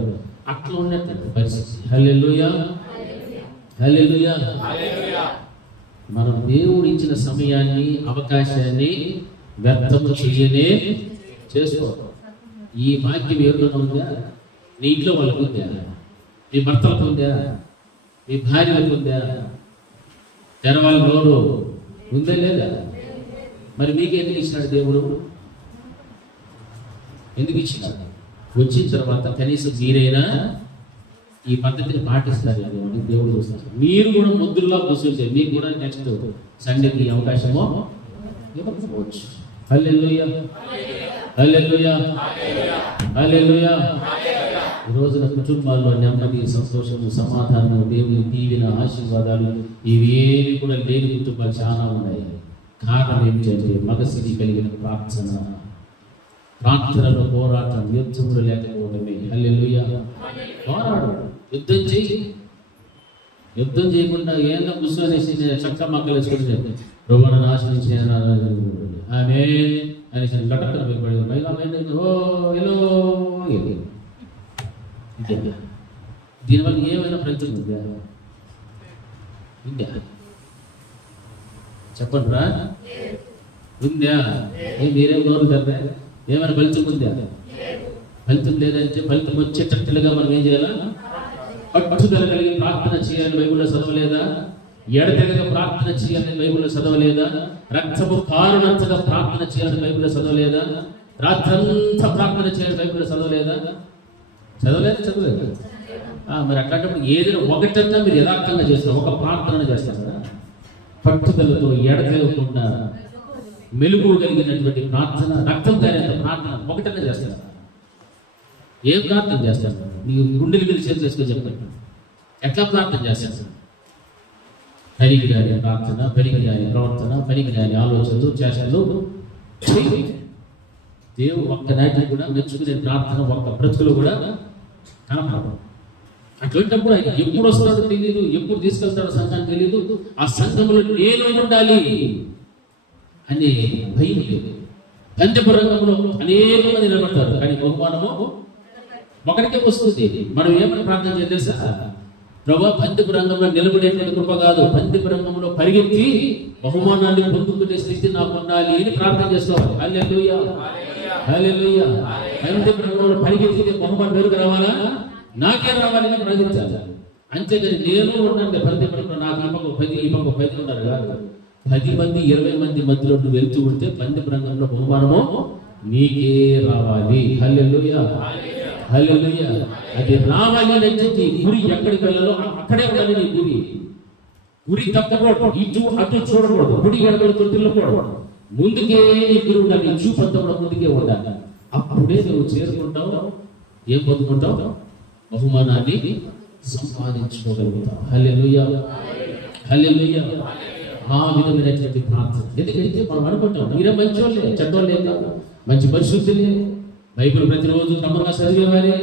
అట్లా ఉన్నట్టు పరిస్థితి. హల్లెలూయా, హల్లెలూయా. మనం దేవుడు ఇచ్చిన సమయాన్ని, అవకాశాన్ని వ్యర్థము చేయనే చేసుకో. ఈ భాగ్యం ఎవరిలో ఉందా? నీ ఇంట్లో వాళ్ళకు ఉందా? నీ భర్తలకు ఉందా? నీ భార్యలకు ఉందా? తెరవాళ్ళ నోరు ఉందా లేదా? మరి మీకెందుకు ఇచ్చినాడు దేవుడు? ఎందుకు ఇచ్చినాడు? వచ్చిన తర్వాత కనీసం మీరైనా ఈ పద్ధతిని పాటిస్తారు. దేవుడు చూస్తారు. మీరు కూడా ముద్దుల్లో కూర్చొని మీకు కూడా నెక్స్ట్ సండేకి అవకాశమో ఇవ్వకపోవచ్చు. హల్లెలూయా, హల్లెలూయా, హల్లెలూయా. ఈ రోజున కుటుంబాల్లో నెమ్మది, సంతోషము, సమాధానము, దేవుని దీవెన, ఆశీర్వాదాలు ఇవేవి కూడా లేని కుటుంబాలు చాలా ఉన్నాయి. కారణం ఏమిటంటే మగసిరి కలిగిన ప్రార్థన, ప్రార్థనలో పోరాటం, యుద్ధములు లేకపోవడమే. హల్లెలూయా. పోరాడు, యుద్ధం చేయి. యుద్ధం చేయకుండా ఏదో కూర్చొనేసి చక్క మక్కలు వేసుకుంటే రోగణ నాశనించే ఆమె అనేసి గటక్కన భయపడేది. దీనివల్ల ఏమైనా ఫలితం ఉందా? ఉందా? చెప్పండి రా, ఉందా? మీరేం నోరు కదా? ఏమైనా ఫలితం ఉందా? ఫలితం లేదంటే ఫలితం వచ్చేటట్టుగా మనం ఏం చేయాలా? పట్టుదల కలిగి ప్రార్థన చేయాలని బైబిల్లో చదవలేదా? ఎడతెగక ప్రార్థన చేయాలని బైబిల్లో చదవలేదా? రక్తము కారునంతగా ప్రార్థన చేయాలని బైబిల్లో చదవలేదా? రాత్రంతా ప్రార్థన చేయాలని బైబిల్లో చదవలేదా? చదవలేదు. మరి అట్లాంటప్పుడు ఏదైనా ఒకటన్నా మీరు యథార్థంగా చేస్తారు, ఒక ప్రార్థన చేస్తారు కదా. పట్టుదలతో ఎడతెగకుండా మెలుగు కలిగినటువంటి ప్రార్థన, రక్తం కారేంత ప్రార్థన ఒకటన్నా చేస్తారు. ఏం ప్రార్థన చేస్తారు? నీకు గుండెలు మీద చేసి చేసుకొని చెప్పండి. ఎట్లా ప్రార్థన చేస్తారు? పనికిరాని ప్రార్థన, పనికిరాని ప్రవర్తన, పనికిరాని ఆలోచనలు, చేష్టలు. దేవుడు ఒక్క నాటిని కూడా మెచ్చుకునే ప్రార్థన ఒక్క బ్రతుకులు కూడా కనపడదు. అటువంటిప్పుడు ఆయన ఎప్పుడు వస్తాడో తెలియదు, ఎప్పుడు తీసుకెళ్తాడో సంఘానికి తెలియదు. ఆ సంఘంలో నేను ఉండాలి అనే భయం లేదు. పందెపు రంగంలో అనేక మంది నిలబడతారు, కానీ బహుమానము ఒకరికే వస్తుంది. మనం ఏమని ప్రార్థన చేయాలి తెలుసా? ప్రభా, పందెపు రంగంలో నిలబడేటువంటి కృప కాదు, పందెపు రంగంలో పరిగెత్తి బహుమానాన్ని పొందుకునే స్థితి నాకు ఉండాలి అని ప్రార్థన చేసుకోవాలి. హల్లెలూయా, హల్లెలూయా. పందెపు రంగంలో పరిగెత్తితే బహుమానం వెరుగు రావాలా? నాకే రావాలని ప్రార్థించాలి. అంతేగాని నేను ఉన్నాను ప్రతి పడకుండా నాకు ఈ పక్క 10 ఈ పక్క 10 ఉన్నారు కాదు. 10 మంది 20 మంది మధ్యలో నువ్వు వెళ్తూ ఉంటే పంది రంగంలో బహుమానము నీకే రావాలి. హల్లెలూయా, హల్లెలూయా. అది రావాలి అంటే నీ గురి ఎక్కడికి వెళ్ళాలో అక్కడే ఉండాలి. నీ గురి తప్పకూడదు, ఇటు అటు చూడకూడదు, గుడి గడపలతో తిరగకూడదు. ముందుకే నీ గురి ఉండాలి, చూపంతా కూడా ముందుకే ఉండాలి. అప్పుడే నువ్వు చేరుకుంటావు. ఏం పొందుకుంటావు? బహుమానాన్ని సంపాదించుకోగలుగుతావు. హల్లెలూయా, హల్లెలూయా. ఆ విధమైనటువంటి ప్రార్థన. ఎందుకంటే మనం అనుకుంటాం మీరే మంచోళ్ళే, చెడ్డోళ్ళే కాదు, మంచి పరిశుద్ధులే, బైబిల్ ప్రతిరోజు క్రమంగా చదివేవారే,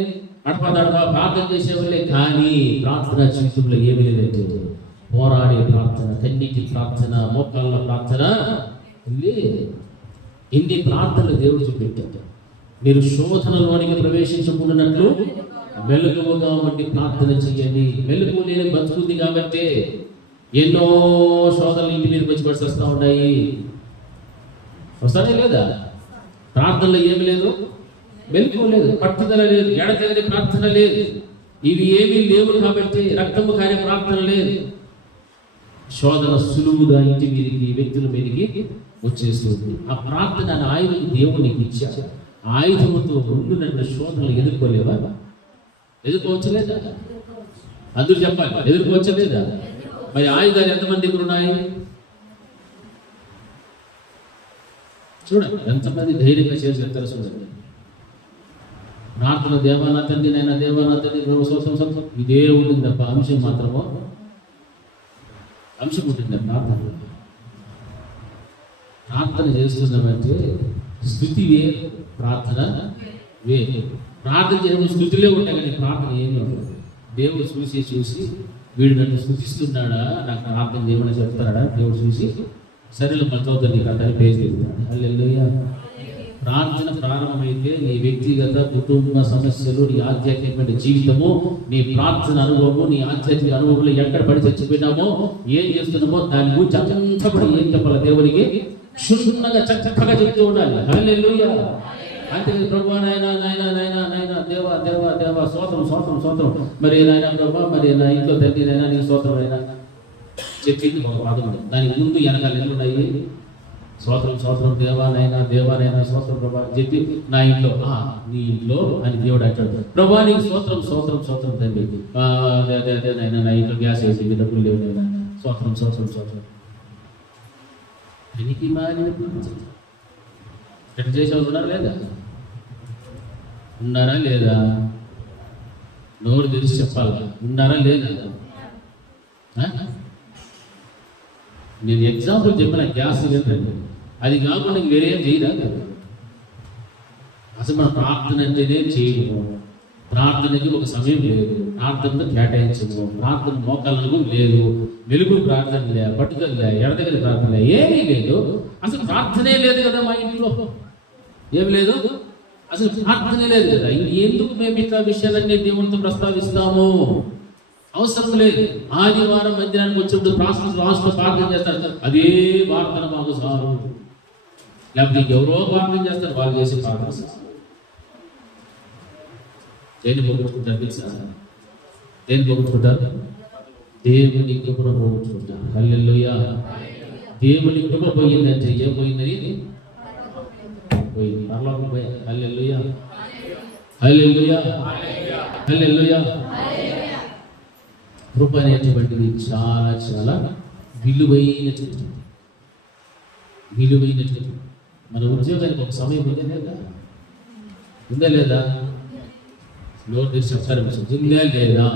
అడపదడప ప్రార్థన చేసేవాళ్ళే. కానీ ప్రార్థన జీవితంలో ఏమీ లేదంటే పోరాడే ప్రార్థన, కన్నీటి ప్రార్థన, మోకాళ్ళ ప్రార్థన లేదు. ఇన్ని ప్రార్థనలు దేవుడు చూపెట్టాడు. మీరు శోధనలోనికి ప్రవేశించకుండానట్లు మెలకువగా ఉండి ప్రార్థన చేయండి. మెలకువ లేని బతుకుంది కాబట్టి ఎన్నో శోధనలు ఇంటి మీద వచ్చి వస్తూ ఉన్నాయి. వస్తానే లేదా? ప్రార్థనలో ఏమి లేదు, మెలకువ లేదు, పట్టుదల లేదు, ఎడతెగని ప్రార్థన లేదు. ఇవి ఏమీ లేవు కాబట్టి రక్తము కాని ప్రార్థన లేదు. శోధన సులువుగా ఇంటి మీదకి, వ్యక్తుల మీదకి వచ్చేస్తుంది. ఆ ప్రార్థన అనే ఆయుధం దేవునికి ఇచ్చాడు. ఆయుధముతో ఉండునన్న శోధనలు ఎదుర్కోలేవా? ఎదుర్కోవచ్చలేదా? అందరూ చెప్పాలి, ఎదుర్కోవచ్చలేదా? మరి ఆయుధాలు ఎంతమంది దగ్గర ఉన్నాయి? చూడండి ఎంతమంది ధైర్యంగా చేసి వెళ్తారు. చూడండి ప్రార్థన దేవానా తండ్రి, నైనా దేవానా తండ్రి, సంవత్సరం ఇదే ఉంటుంది తప్ప అంశం మాత్రమో అంశం ఉంటుంది. ప్రార్థన చేస్తున్నామంటే స్థుతి వేరు, ప్రార్థన వేరు. ప్రార్థన చేసిన స్థుతిలో ఉంటాయి కానీ ప్రార్థన ఏమీ ఉండదు. దేవుడు చూసి వీడు నన్ను స్థుతిస్తున్నాడా, నాకు ప్రార్థన చేయమని చెప్తాడా దేవుడు చూసి సరేలు మతవుతాడు నీకు అంతని పేరు చెప్తాడు. హల్లెలూయా. ప్రార్థన ప్రారంభమైతే నీ వ్యక్తిగత కుటుంబ సమస్యలు, నీ ఆధ్యాత్మికమైన జీవితము, నీ ప్రార్థన అనుభవము, నీ ఆధ్యాత్మిక అనుభవంలో ఎక్కడ పడి చచ్చిపోయినామో, ఏం చేస్తున్నామో దాని గురించి అంతపడి ఏం చెప్పాలి దేవునికి క్షుణ్ణంగా చక్కగా చెప్తూ ఉండాలి. హల్లెలూయా. అంతే ప్రభువా నాయనా నాయనా నాయనా నాయనా దేవా దేవా దేవా స్తోత్రం స్తోత్రం స్తోత్రం. మరి నాయన ప్రభా, మరి నా ఇంట్లో తండ్రి నైనా నీకు స్తోత్రం అయినా చెప్పింది ఒక పాదం. దానికి ముందు వెనకాల ఎన్ని ఉన్నాయి? స్తోత్రం స్తోత్రం దేవానైనా దేవానైనా స్తోత్రం ప్రభా చెప్పి నా ఇంట్లో నీ ఇంట్లో అని దేవుడు అంటాడు. ప్రభా నీకు స్తోత్రం స్తోత్రం స్తోత్రం తండ్రి. అదేనైనా నా ఇంట్లో గ్యాస్ వేసి డబ్బులు లేవునైనా స్తోత్రం స్తోత్రం స్తోత్రం. పనికి మాలిన ఎట్లా చేసేవాళ్ళు ఉన్నారా లేదా? ఉన్నారా లేదా? నోరు తెలిసి చెప్పాలా? ఉన్నారా లేదా? నేను ఎగ్జాంపుల్ చెప్పిన గ్యాస్ సిలిండర్, అది కాకుండా వేరేం చేయరా కదా. అసలు మన ప్రార్థన అంటేనే చేయము, ప్రార్థనకి ఒక సమయం లేదు, ప్రార్థనతో కేటాయించము, ప్రార్థన మోకాళ్ళకు లేదు, వెలుగు ప్రార్థన లే, పట్టుదల లే, ఎడతగలి ప్రార్థన లే, ఏమీ లేదు. అసలు ప్రార్థనే లేదు కదా మా ఇంట్లో. ఏమి లేదు, అసలు ప్రార్థనే లేదు కదా. ఎందుకు మేము ఇట్లా విషయాలన్నీ దేవునితో ప్రస్తావిస్తాము? అవసరం లేదు. ఆదివారం మధ్యాహ్నానికి వచ్చినప్పుడు లాస్ట్లో ప్రార్థన చేస్తారు, అదే ప్రార్థన మాకు సారు. లేకపోతే ఎవరో ప్రార్థన చేస్తారు, వాళ్ళు చేసి ప్రార్థన దేన్ని పోగొట్టుకుంటారు తెలుసా? దేన్ని పోగొట్టుకుంటారు? దేవుని కృపను పోగొట్టుకుంటారు. హల్లెలూయా. దేవుని కృప పోయిందంటే ఏం పోయిందని? పోయింది, పరలోకం పోయింది. హల్లెలూయా, హల్లెలూయా, హల్లెలూయా. కృప అనేటువంటిది చాలా చాలా విలువైనటువంటి మన ఉద్యోగానికి ఒక సమయం ఉందా లేదా? ఉందా లేదా? నోరు తెరిచి చెప్తారు, ఉందా లేదా?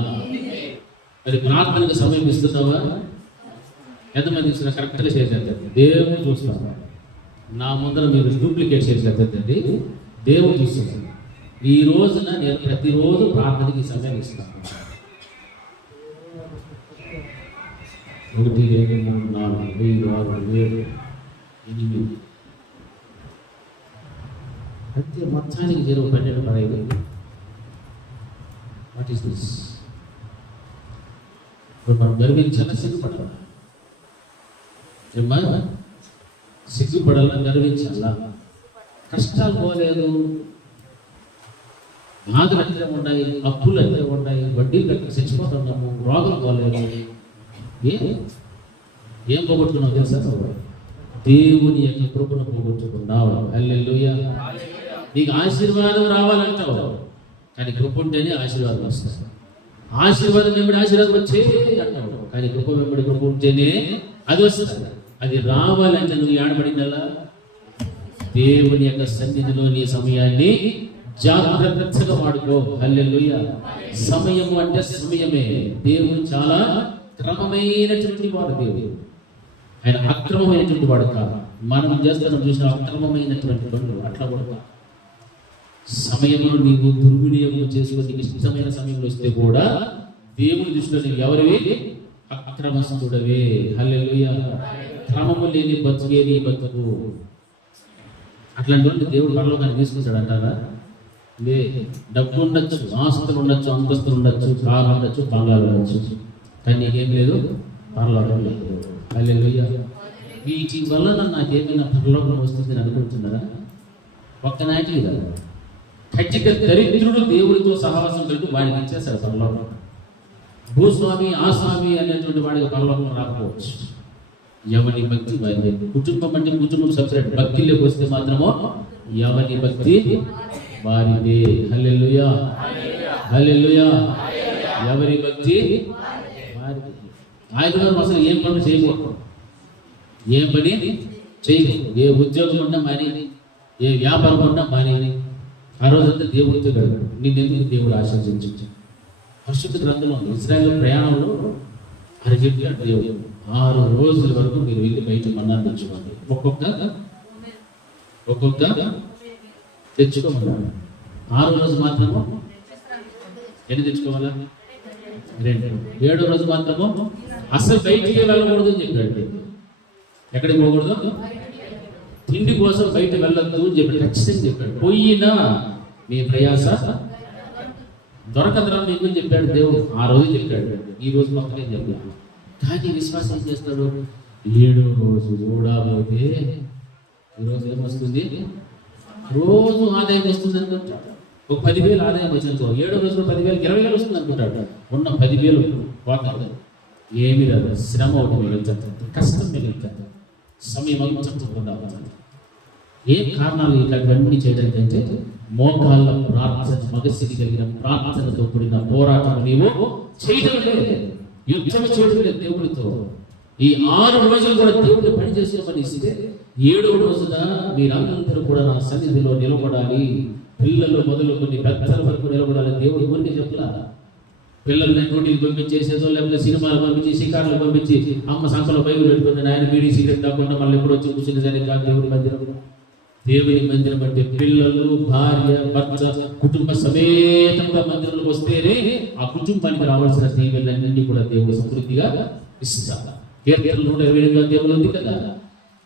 మరి ప్రార్థనకు సమయం ఇస్తున్నావా? ఎంతమంది ఇస్తున్నా కరెక్ట్గా చేసేది దేవుడు చూస్తాను. నా ముందర మీరు డూప్లికేట్ చేసేది దేవుడు చూస్తున్నాను. ఈ రోజున నేను ప్రతిరోజు ప్రార్థనకి సమయం ఇస్తున్నాను. 1 2 3 4 5 6 7 8 ప్రతి మొత్తానికి 12 15. What is this? ఇప్పుడు మనం గర్వించాలా సిగ్గుపడాలా? సిగ్గుపడాలా గర్వించాలా? కష్టాలు పోలేదు, వ్యాధులు అట్లే ఉన్నాయి, అప్పులు అట్లే ఉన్నాయి, వడ్డీలు కట్టి చచ్చిపోతున్నాము, రోగాలు పోలేదు. ఏం పోగొట్టుకున్నావు తెలుసా? దేవుని యొక్క కృపను పోగొట్టుకున్నావు. హల్లెలూయా. నీకు ఆశీర్వాదం రావాలంటావు, కానీ కృప ఉంటేనే ఆశీర్వాదం వస్తుంది. ఆశీర్వాదం వెంబడి ఆశీర్వాదం వచ్చే అంటావు, కానీ కృప వెంబడి కృప ఉంటేనే అది వస్తుంది. అది రావాలంటే నువ్వు ఏడబడినలా దేవుని యొక్క సన్నిధిలో నీ సమయాన్ని జాగ్రత్తగా వాడుకో. హల్లెలూయా. సమయము అంటే సమయమే. దేవుడు చాలా క్రమమైనటువంటి వాడు. దేవుడు ఆయన అక్రమమైనటువంటి వాడు కాదు. మనం చేస్తాను చూసిన అక్రమమైనటువంటి పనులు అట్లా కూడా సమయంలో నీవు దుర్వినియోగం చేసుకుని నీకు ఇష్టమైన సమయంలో వస్తే కూడా దేవుని దృష్టిలో నీవు ఎవరివి? అక్రమస్తుడవే. హల్లెలూయా. క్రమము లేని బతుకే నీ బతుకు. అట్లాంటి వాళ్ళు దేవుడు పరలోకాన్ని తీసుకుంటాడు అంటారా? లే. డబ్బు ఉండొచ్చు, ఆస్తులు ఉండొచ్చు, అంతస్తులు ఉండొచ్చు, కారు ఉండొచ్చు, బంగారు ఉండొచ్చు, కానీ నీకేం లేదు, పరలోకం లేదు. హల్లెలూయా. వీటి వల్ల నాకేమైనా పరలోకం వస్తుందని అనుకుంటున్నారా? ఒక్కనాటికి కదా. ఖచ్చిత దరిద్రుడు దేవుడితో సహవాసం కలిపి వాడికి ఇచ్చేశారు పరలోకం. భూస్వామి ఆస్వామి అనేటువంటి వాడికి పరలోకం రాకపోవచ్చు. ఎవరి భక్తి వారి. కుటుంబం అంటే కుటుంబం సపరేట్. భక్తిలోకి వస్తే మాత్రమో ఎవరి భక్తి వారిదే. హల్లెలూయా. హల్లెలూయా. ఎవరి భక్తి వారిదే. ఆదివారం అసలు ఏం పనులు చేయకూడదు, ఏం పని చేయకూడదు. ఏ ఉద్యోగం ఉన్నా మాని, ఏ వ్యాపారం ఉన్నా మాని, ఆ రోజంతా దేవుడితో గడపడు. నిన్నెందుకు దేవుడు ఆశీర్వదించు. పరిశుద్ధ గ్రంథంలో ఇశ్రాయేలు ప్రయాణంలో అని చెప్పాడు దేవుడు, 6 రోజుల వరకు మీరు వెళ్ళి బయట మన్నాను తెచ్చుకోండి. ఒక్కొక్క తెచ్చుకోమన్నాడు. 6వ రోజు మాత్రము ఎన్ని తెచ్చుకోవాలా? 2. 7వ రోజు మాత్రము అసలు బయటికి వెళ్ళకూడదు అని చెప్పాడు. ఎక్కడికి పోకూడదు? తిండి కోసం బయట వెళ్ళొద్దు అని చెప్పాడు. ఖచ్చితంగా చెప్పాడు. పోయినా మీ ప్రయాస దొరకదరా మీకు అని చెప్పాడు దేవుడు. ఆ రోజు చెప్పాడు. ఈ రోజు మాత్రమే చెప్పాడు. కానీ విశ్వాసం ఏం చేస్తాడు? 7వ రోజు కూడా పోతే ఈరోజు ఏమొస్తుంది? రోజు ఆదాయం వస్తుంది అనుకుంటాడు. ఒక 10,000 ఆదాయం వచ్చిందో 7వ రోజులో 10,000, 20,000 వస్తుంది అనుకుంటాడు. ఉన్న 10,000 పోతాడు. ఏమి రాదు. శ్రమ ఒకటి మిగులుతుంది, కష్టం మిగులుతుంది, సమయం అంతా. ఏం కారణాలు ఇలాంటివన్నీ చేయడానికి అంటే మోకాళ్ళ ప్రార్థన, మగసిరి కలిగిన ప్రార్థనతో కూడిన పోరాటం నీవు చేయడం లేదు, యుద్ధం చేయడం లేదు దేవుడితో. ఈ 6 రోజులు కూడా దేవుడు పనిచేసే పని ఇస్తే 7వ రోజున మీరందరూ కూడా నా సన్నిధిలో నిలబడాలి. పిల్లలు మొదలుకొని పెద్దల వరకు నిలబడాలి. దేవుడు కొన్ని చెప్పలా. పిల్లల్ని డ్యూటీలు పంపించేసేదో, లేకపోతే సినిమాలు పంపించి, షికార్లు పంపించి, అమ్మ సంఖలో బైబిల్ పెట్టుకుని ఆయన బీడీ సిగరెట్ కాకుండా మళ్ళీ ఎప్పుడు వచ్చి కూర్చుని సరే కాదు. దేవుడి మందిరం, దేవుని మందిరం అంటే పిల్లలు, భార్య, భర్త, కుటుంబ సమేతంగా మందిరంలోకి వస్తేనే ఆ కుటుంబానికి రావాల్సిన దీవెనలన్నీ కూడా దేవుడు సమృద్ధిగా ఇస్తాడు. కీర్తనలు 128 దేవుడు ఉంది కదా,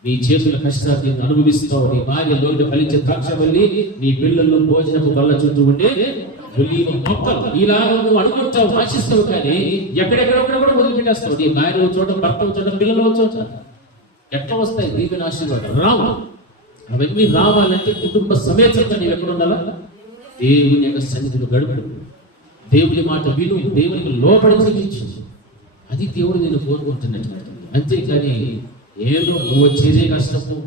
నీ చేతుల కష్టాన్ని అనుభవిస్తావు. నీ భార్య లోటు ఫలించే ద్రాక్షవల్లి, నీ పిల్లలు భోజనపు బల్ల చుట్టూ ఉండే మొక్కలు. ఇలా నువ్వు అనుకుంటావు, ఆశిస్తావు, కానీ ఎక్కడెక్కడొక్కడ కూడా వదిలిపెట్టేస్తావు. నీ భార్య చోట, భర్త చోట, పిల్లలు చోట. ఎట్లా వస్తాయి దీవెన ఆశీర్వాదం? రావు. అవన్నీ రావాలంటే కుటుంబ సమేతంగా నీవు ఎక్కడ ఉండాలా? దేవుని యొక్క సన్నిధిలో గడుపు, దేవుని మాట విను, దేవునికి లోపడి జీవించు. అది దేవుడు నేను కోరుకుంటున్నట్టు. అంతేకాని ఏదో నువ్వు వచ్చేదే కష్టము,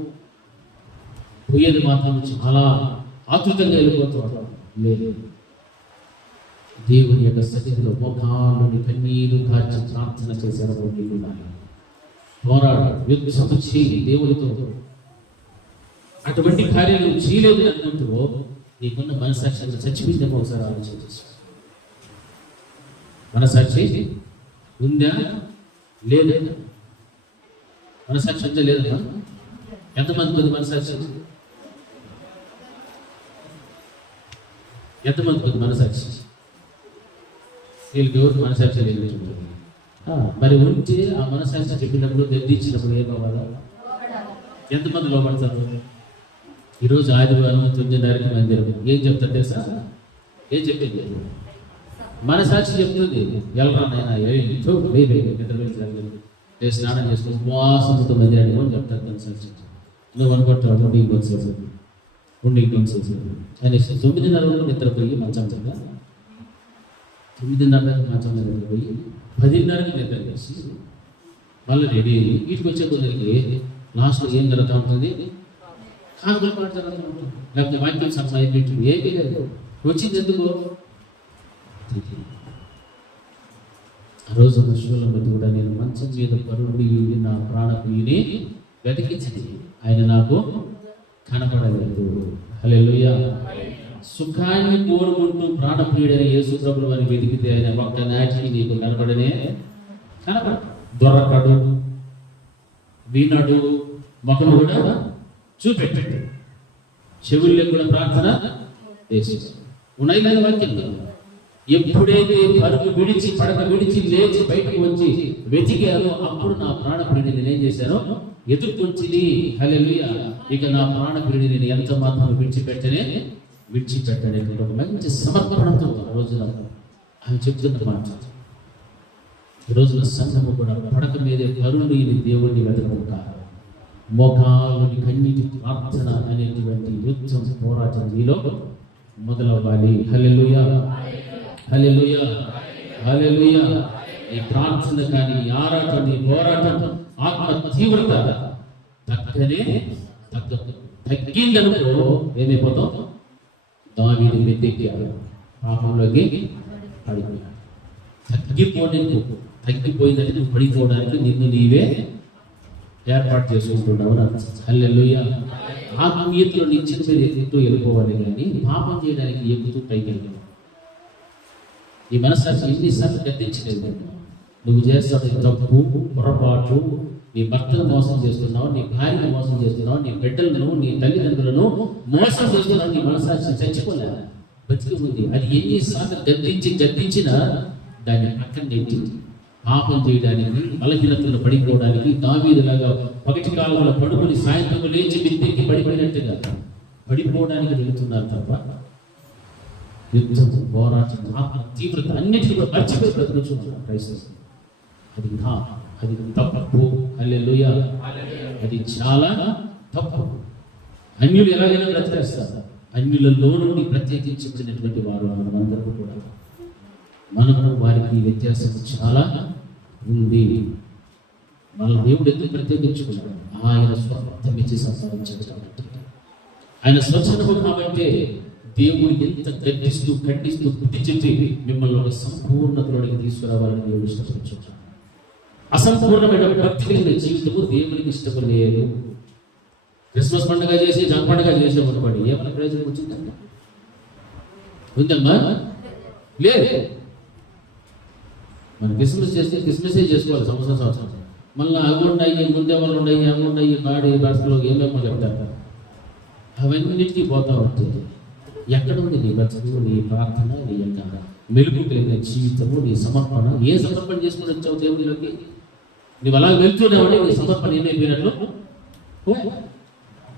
పోయేది మాత్రం చాలా ఆతృతంగా వెళ్ళిపోతావు. లేదు, దేవుని యొక్క సన్నిధిలో మోకాళ్ళని కన్నీరు కార్చి ప్రార్థన చేసే పోరాడు, యుద్ధం చేయి దేవుడితో. అటువంటి కార్యాలు చేయలేదు అన్నట్టు నీకున్న మనసాక్షి చచ్చిపోయిందేమో ఒకసారి ఆలోచన చేసుకో. మనసాక్షి ఉందా లేదా? మనసాక్షి ఉందా లేదా? ఎంతమంది ఉంది మనసాక్షి? ఎంతమంది ఉంది మనసాక్షి? వీళ్ళకి ఎవరు మనసాక్షి లేదు. మరి ఉంటే ఆ మనసాక్షి చెప్పినప్పుడు, నిర్దించినప్పుడు ఏం కావాలా? ఎంతమంది లోపడతారు? ఈరోజు ఆదివారం 9:30 మందిరం ఏం చెప్తారు తెలుసా? ఏం చెప్పింది? మనసాక్షి చెప్తుంది, వెళ్ళరా నాయన నేను స్నానం చేసుకుని ఉపవాసంతో మందిరాన్ని కూడా చెప్తారు మనసాక్షి. నువ్వు అనుకుంటావు నీకు వచ్చేసి ఉండి ఆయన 9:30 నిద్రపోయి మంచం కింద 9:30 మంచం మీద నిద్రపోయి 10:30కి నిద్ర చేసి మళ్ళీ రెడీ అయ్యి వీటికి వచ్చే కొందరికి లాస్ట్లో ఏం జరుగుతూ ఉంటుంది, కానుకల పాట జరుగుతూ ఉంటుంది, లేకపోతే వాక్యం సంపాదించు ఏమీ లేదు. వచ్చింది ఎందుకు? ఆ రోజు విశ్వంలో బట్టి కూడా నేను మంచం మీద పరుడి నా ప్రాణప్రియుని వెతికించింది, ఆయన నాకు కనపడలేదు. హల్లెలూయా. సుఖాన్ని కోరుకుంటూ ప్రాణప్రియుడైన యేసు ప్రభువు అని వెతికితే ఆయన ఒక్క నాటికి నీకు కనపడనే కనపడ, దొరకడు, వినడు, ముఖం కూడా చూపెట్టాడు, చెవుల్లో కూడా ప్రార్థన చేసేసి ఉన్నాయి లేదా వాక్యం. ఎప్పుడైతే పరుగు విడిచి పడక విడిచి లేచి బయటకు వచ్చి వెతికారో అప్పుడు నా ప్రాణప్రియుడిని నేనేం చేశానో ఎదుర్కొంచి. హల్లెలూయా. ఇక నా ప్రాణప్రియుడిని నేను ఎంత మాత్రం విడిచిపెట్టనే ఒక మంచి సమర్పణతో ఆ రోజున ఆయన చెప్తున్న మాట. ఈ రోజున సంఘము కూడా పడక మీదే కరుణి దేవుడిని వెతకక మోకాలుని కన్నీటి ప్రార్థన అనేటువంటి యుద్ధం పోరాటం నీలో మొదలవ్వాలి. హల్లెలూయా, హల్లెలూయా, హల్లెలూయా. ఈ ప్రార్థన కానీ ఈ ఆరాటం ఈ పోరాటం ఆత్మ తీవ్రత తగ్గిందనుకో ఏమైపోతాం? దావీదు వెతికాడు, పాపంలోకి పడిపోయాడు. తగ్గిపోయిందంటే నువ్వు పడిపోవడానికి నిన్ను నీవే ఏర్పాటు చేసుకుంటున్నావు. హల్లెలూయా. ఆత్మీయతలో నిశ్చిత మీద ఎక్కుతూ వెళ్ళిపోవాలి, కానీ పాపం చేయడానికి ఎక్కుతూ పైకి వెళ్ళాలి. ఈ మనసాక్షి ఎన్నిసార్లు గద్దించలేదు. నువ్వు చేస్తావు తప్పు, పొరపాటు, నీ భర్తను మోసం చేస్తున్నావు, నీ భార్యను మోసం చేస్తున్నావు, నీ బిడ్డలను నీ తల్లిదండ్రులను మోసం చేస్తున్నావు. నీ మనసాక్షి చచ్చిపోలే, బతికి ఉంది. అది ఎన్నిసార్లు గద్దించినా దాన్ని పక్కన నెట్టి పాపం చేయడానికి, బలహీనతలు పడిపోవడానికి, దావీదులాగా పగటి కాలంలో పడుకుని సాయంత్రం లేచి బిద్దెక్కి పడిపోయినట్టుగా పడిపోవడానికి వెళుతున్నారు తప్ప యుద్ధం, పోరాటం, ఆత్మ తీవ్రత అన్నిటికీ కూడా మర్చిపోయి బ్రతుకుతున్నారు క్రైస్తవులు. అది తప్పు. హల్లెలూయా. అది చాలా తప్పు. అన్యులు ఎలాగైనా బ్రతికేస్తారు. అన్యులలో నుండి ప్రత్యేకించబడినటువంటి వారు మనమందరూ కూడా, మనకు వారికి వ్యత్యాసం చాలా ఉంది. మన దేవుడు ఎందుకు ప్రత్యేకించుకున్నాడు? ఆయన స్వార్థం ఇచ్చి సంపాదించాడు కాబట్టి, ఆయన స్వచ్ఛము కాబట్టి దేవుడు ఎంత గర్జిస్తూ ఖండిస్తూ బుద్ధి చెప్పి మిమ్మల్ని ఒక సంపూర్ణతలోనికి తీసుకురావాలని దేవుడు ఇష్టపడుతున్నాడు. అసంపూర్ణమైన భక్తి కలిగిన జీవితము దేవునికి ఇష్టపడలేదు. క్రిస్మస్ పండుగ చేసి జన పండుగ చేసామనుకోండి, ఏమైనా ప్రయోజనం వచ్చిందండి? ఉందమ్మా? లేదు. మనం క్రిస్మస్ చేస్తే క్రిస్మసే చేసుకోవాలి సంవత్సరం. మళ్ళీ అవి ఉన్నాయి, ముందేమలు ఉన్నాయి, అవి ఉన్నాయి, బాడీ బర్త్లో ఏమేమో చెప్తారు. అవన్నిటికీ పోతా ఉంటుంది. ఎక్కడ ఉంది నీ బతుకు, నీ ప్రార్థన, నీ యొక్క మెలుగు కలిగిన జీవితము, నీ సమర్పణ? ఏ సమర్పణ చేసుకుని వచ్చావు దేవుడిలోకి? నువ్వు అలా వెళ్తున్నావు, నీ సమర్పణ ఏమైపోయినట్లు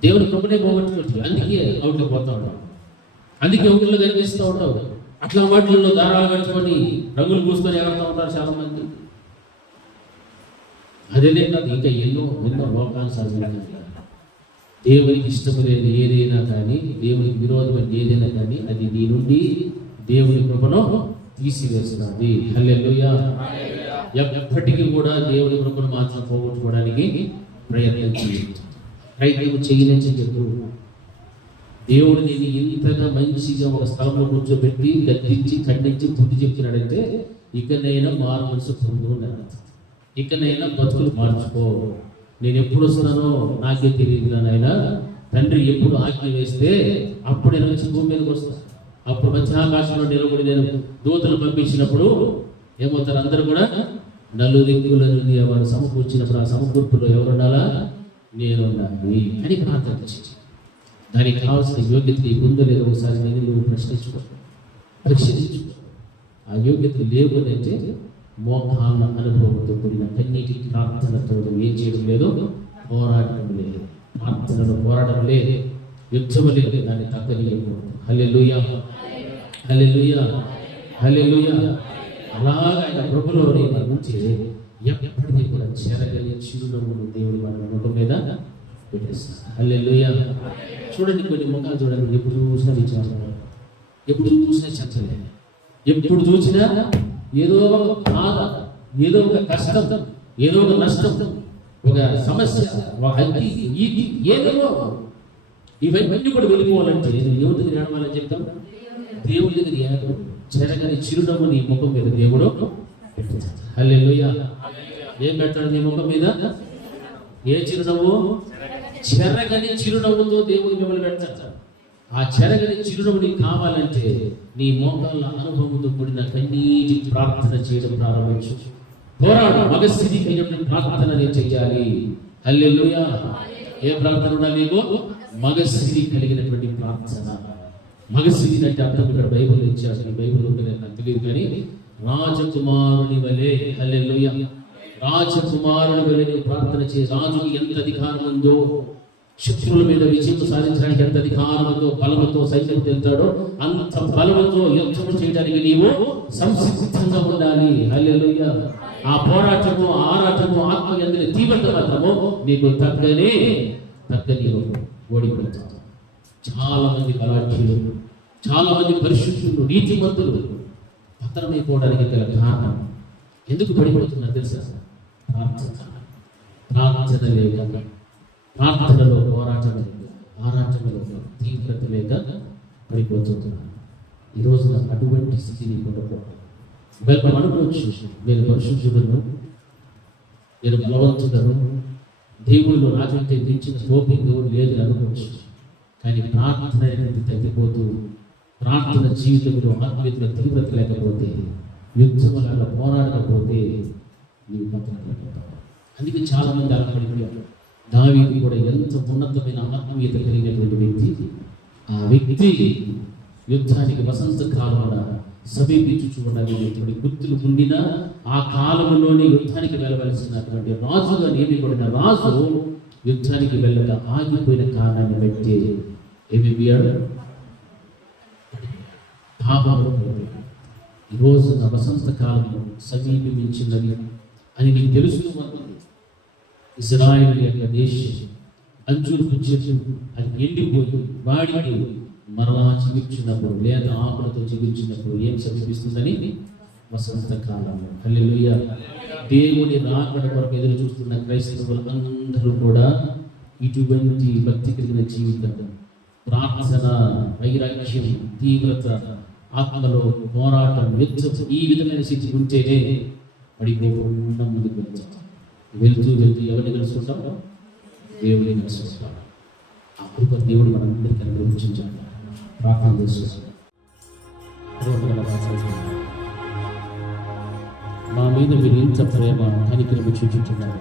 దేవుని కృపనే పోగొట్టుకోవచ్చు. అందుకే అవుట్లో పోతా ఉంటావు, అందుకే అవుట్లో కనిపిస్తూ ఉంటావు. అట్లా వాటిల్లో దారాలు కట్టుకొని రంగులు పూసుకొని ఎగరుతూ ఉంటారు చాలా మంది. అదే కాదు, ఇంకా ఎన్నో లోకాలు సాధించాలి. దేవునికి ఇష్టము లేని ఏదైనా కానీ, దేవునికి విరోధమైన ఏదైనా కానీ అది నీ నుండి దేవుని కృపను తీసివేస్తున్నది. హల్లెలూయా. ఎప్పటికీ కూడా దేవుని కృపను మాత్రం పోగొట్టుకోవడానికి ప్రయత్నం చేయలేదు. దేవుడు నేను ఇంతగా మంచిగా ఒక స్థలంలో కూర్చోబెట్టి గద్దించి ఖండించి బుద్ధి చెప్తున్నాడంటే ఇకనైనా మారు మనసు పొందు, ఇకనైనా బతుకులు మార్చుకో. నేను ఎప్పుడు వస్తున్నానో నాకే తెలియదు నాయనా. తండ్రి ఎప్పుడు ఆజ్ఞ వేస్తే అప్పుడు నేను వచ్చి భూమి మీదకి వస్తాను. అప్పుడు మంచి ఆకాశంలో నిలబడి నేను దూతలు పంపించినప్పుడు ఏమవుతారు? అందరూ కూడా నలుదిక్కుల నుండి వారు సమకూర్చినప్పుడు ఆ సమకూర్పులో ఎవరుండాలా? నేనున్నాను అని ప్రార్థన చేసి దానికి కావాల్సిన యోగ్యత ఉందో లేదో ఒకసారి నేను నువ్వు పరిశీలించుకో. ఆ యోగ్యత లేవునంటే మోహాల అనుభవంతో కూడిన కన్నీటి ప్రార్థనతో ఏం చేయడం లేదు, పోరాటం లేదు, ప్రార్థనలో పోరాటం లేదు, యుద్ధము లేదు, దాన్ని తగ్గలేకూడదు. హల్లెలూయా, హల్లెలూయా, హల్లెలూయా. అలాగా ఆయన ప్రభులో నుంచి ఎప్పటికీ కూడా చేరగలిగే చిరునవ్వును దేవుడు మన ముఖం మీద పెట్టేస్తారు. హల్లెలూయా. చూడండి, కొన్ని ముఖాలు చూడండి, ఎప్పుడు చూసినా విచారం, ఎప్పుడు చూసినా చర్చలే, ఎప్పుడు చూసినా ఏదో ఒక బాధ, ఏదో ఒక కష్టం, ఏదో ఒక నష్టం, ఒక సమస్య, ఒక అగ్గి, ఈగి, ఏదో ఇవన్నీ కూడా వెళ్ళిపోవాలంటే ఎవరి దగ్గర ఏడవాలని చెప్తాం? దేవుడి దగ్గర ఏడవ. చెరగని చిరునవ్వు నీ ముఖం మీద దేవుడు పెట్టాడు. హల్లెలూయా. ఏం పెట్టాడు నీ ముఖం మీద? ఏ చిరునవ్వు? చెరగని చిరునవ్వుతో దేవుడు మిమ్మల్ని పెడతాడు. ఆ చెరగని చిరునవ్వు నీకు కావాలంటే నీ మోకాళ్ళ అనుభవంతో కూడిన కన్నీటి ప్రార్థన చేయడం ప్రారంభించు. పోరాడు, మగస్థితి కలిగిన ప్రార్థన చేయాలి. హల్లెలూయా. ఏ ప్రార్థన ఉండాలి? మగస్థితి కలిగినటువంటి ప్రార్థన. మగస్థితి అంటే అర్థం ఇక్కడ బైబిల్ ఇచ్చారు. ఈ బైబిల్ నాకు తెలియదు కానీ రాజకుమారుని వలె, హల్లెలూయా, రాజకుమారుని వలె ప్రార్థన చేయి. రాజుకి ఎంత అధికారం ఉందో, శత్రువుల మీద విజయం సాధించడానికి ఎంత అధికారంతో బలముతో సైన్యం వెళ్తాడో అంత బలముతో యుద్ధం చేయడానికి నీవు సంసిద్ధంగా ఉండాలి. హల్లెలూయా. ఆ పోరాటము, ఆరాటము, ఆత్మ ఎందు తీవ్రత మాత్రము నీకు తగ్గని ఓడిపోతాడు. చాలా మంది బలాఢ్యులు, చాలా మంది పరిశుద్ధులు, నీతిమంతులు పతనమైపోవడానికి గల కారణం ఎందుకు పడిపోతున్నారు తెలుసా? ప్రార్థన లేక, ప్రార్థనలో పోరాటం లేక, ఆరాటంలో తీవ్రత లేక పడిపోతున్నారు. ఈరోజు నాకు అటువంటి స్థితిని కొనుక్కోవడం మనం అనుకోవచ్చు, నేను పరిశుద్ధుడును, నేను బలవంతుడను, దేవుళ్ళు నాకంటే మించిన స్కోపింగ్ లేదు అనుకోవచ్చు. కానీ ప్రార్థన అనేది తగ్గిపోతూ, ప్రార్థన జీవితంలో ఆత్మీయతలో తీవ్రత లేకపోతే, యుద్ధములలో పోరాడకపోతే నీవు పతనమైపోతావు. అందుకే చాలా మంది అలా పడిపోయారు. దావీదు కూడా ఎంత ఉన్నతమైన ఆత్మీయత కలిగినటువంటి వ్యక్తి. ఆ వ్యక్తి యుద్ధానికి వసంత కాలమున సమీపించుచున్నటువంటి గుర్తులు ఉండిన ఆ కాలంలోనే యుద్ధానికి వెళ్ళవలసినటువంటి రాజుగా నియమించబడిన రాజు యుద్ధానికి వెళ్ళక ఆగిపోయిన కారణాన్ని బట్టి ఏమి పాపంలో ఈ రోజున వసంత కాలము సమీపించినది అని నీకు తెలుస్తూ ఉంటుంది. ఇజ్రాయేల్ యొక్క దేశం అంజూరపు చెట్టు అది ఎండిపోయి వాడికి మరలా జీవించినప్పుడు, లేదా ఆకులతో జీవించినప్పుడు ఏం సమీపిస్తుందని? వసంత కాలము. హల్లెలూయా. దేవుని రాకడ కొరకు ఎదురు చూస్తున్న క్రైస్తవులు అందరూ కూడా ఇటువంటి భక్తి కలిగిన జీవితం, ప్రార్థన, వైరాగ్యం, తీవ్రత, ఆత్మలో పోరాటం, యుద్ధం, ఈ విధమైన స్థితి ఉంటేనే పడిపోకుండా ముందుకు వెళ్తూ ఎవరిని కలుసుకుంటాం? దేవుడిని కలుసుకుంటాం. ఆ కృప దేవుడు మనందరికీ అనుగ్రహించాలి. ప్రార్థన చేస్తున్నాం. మా మీద మీరు ఇంత ప్రేమ, కనికరము చూపించుతున్నారు.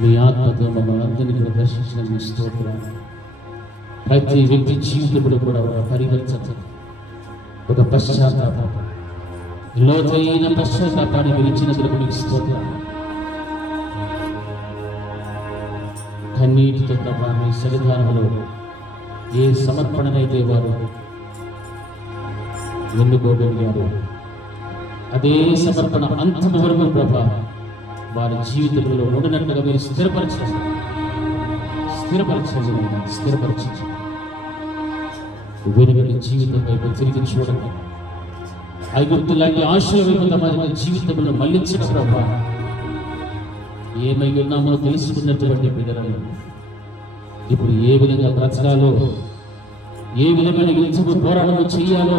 మీ ఆత్మతో మమ్మల్ని అందరినీ కూడా దర్శించిన మీ స్తోత్రం. ప్రతి వ్యక్తి జీవితంలో కూడా ఒక పరివర్తన, ఒక పశ్చాత్తాపం, లోతైన పశ్చాత్తాపాన్ని మీరు ఇచ్చినందుకు మీకు స్తోత్రం. కన్నీటితో ప్రభా మీ సన్నిధానంలో ఏ సమర్పణనైతే వారు ఎన్నుకోగలిగారు, అదే సమర్పణ అంతిమ వరకు ప్రభా వారి జీవితంలో ఉండనట్టుగా మీరు స్థిరపరచండి. వెనుగడి జీవితం వైపు తిరిగి చూడండి. ఐగుప్తు లాంటి ఆశల వైపు తమ జీవితంలో మళ్లించిన ప్రభా ఏమై ఉన్నామో తెలుసుకున్నటువంటి బిడ్డలను ఇప్పుడు ఏ విధంగా బ్రతకాలో, ఏ విధమైన యుద్ధము పోరాటము చేయాలో,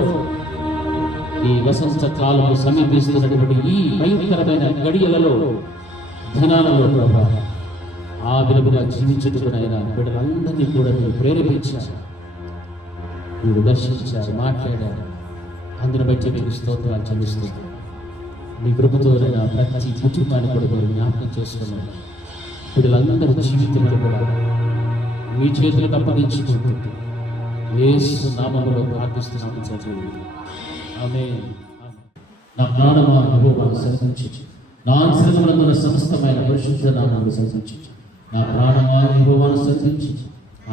ఈ వసంత కాలం సమీపిస్తున్నటువంటి ఈ భయంకరమైన గడియలలో, దినాలలో ప్రభా ఆ విధముగా జీవించుటకునైనా బిడ్డలందరినీ కూడా మీరు ప్రేరేపించారు, మీరు దర్శించారు, మాట్లాడారు. అందుని బట్టి మీకు స్తోత్రాలు చెల్లిస్తున్నాను. మీ కృపతో ప్రతి కుటుంబాన్ని కూడా మీరు జ్ఞాపకం చేసుకున్నారు. వీళ్ళందరూ జీవితంలో కూడా మీ చేతులకు అప్పగించుకుంటూ యేసు నామములో ప్రార్థిస్తున్నాము తండ్రి. ఆమేన్. నా ప్రాణమా యెహోవాను స్తుతించు, నా అంతరంగమున సమస్తమైన పరిశుద్ధ నామమును స్తుతించు. నా ప్రాణమా యెహోవాను స్తుతించు,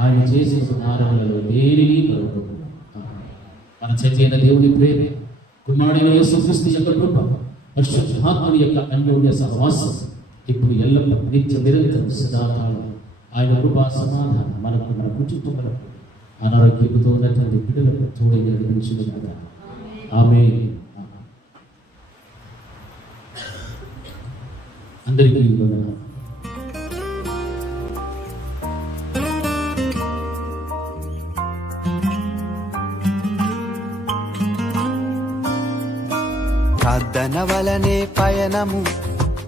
ఆయన చేసిన ఉపకారములలో దేనిని మరొకడు. మన చైతన్య దేవుని ప్రేమ, కుమారుడైన యేసుక్రీస్తు యొక్క కృప, పరిశుద్ధాత్మని యొక్క అన్యోన్య సహవాసం ఇప్పుడు ఎల్లప్పుడూ నిత్య నిరంతరం సదాకాలం ఆయన కృపా సమాధానం మనకు మన కుటుంబాలకు అనారోగ్యంతో ఉన్నటువంటి బిడ్డలకు తోడైన నిలిచింది కదా. ఆమేన్. అందరికీ వందనాలు. ప్రార్థన వలనే పయనము,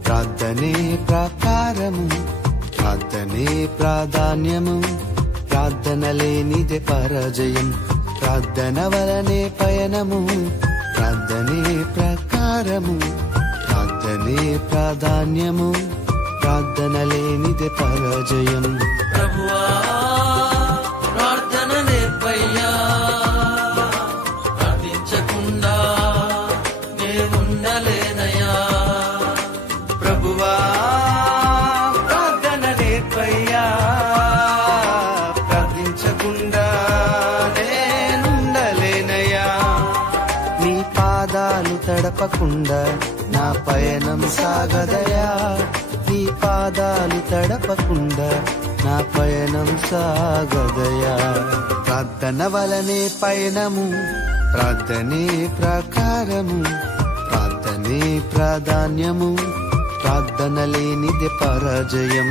ప్రార్థనే ప్రకారము, ప్రార్థనే ప్రాధాన్యము, ప్రార్థన లేనిదే పరాజయం. ప్రార్థన వలనే పయనము, ప్రార్థనే ప్రకారము, ప్రార్థనే ప్రాధాన్యము, ప్రార్థన లేనిదే పరాజయం. ప్రభువా ప్రార్థన నేర్పయ్యా, ప్రార్థించకుండా నేనుండలేనయ్యా. ప్రభువా ప్రార్థన నేర్పయ్యా, ప్రార్థించకుండా నేనుండలేనయ్యా. నీ పాదాలు తడపకుండా నా పయనం సాగదయా, నీ పాదాలు తడపకుండా నా పయనం సాగదయా. ప్రార్థన వలనే పయనము, ప్రార్థనే ప్రకారము, ప్రార్థనే ప్రాధాన్యము, ప్రార్థన లేనిదే పరాజయం.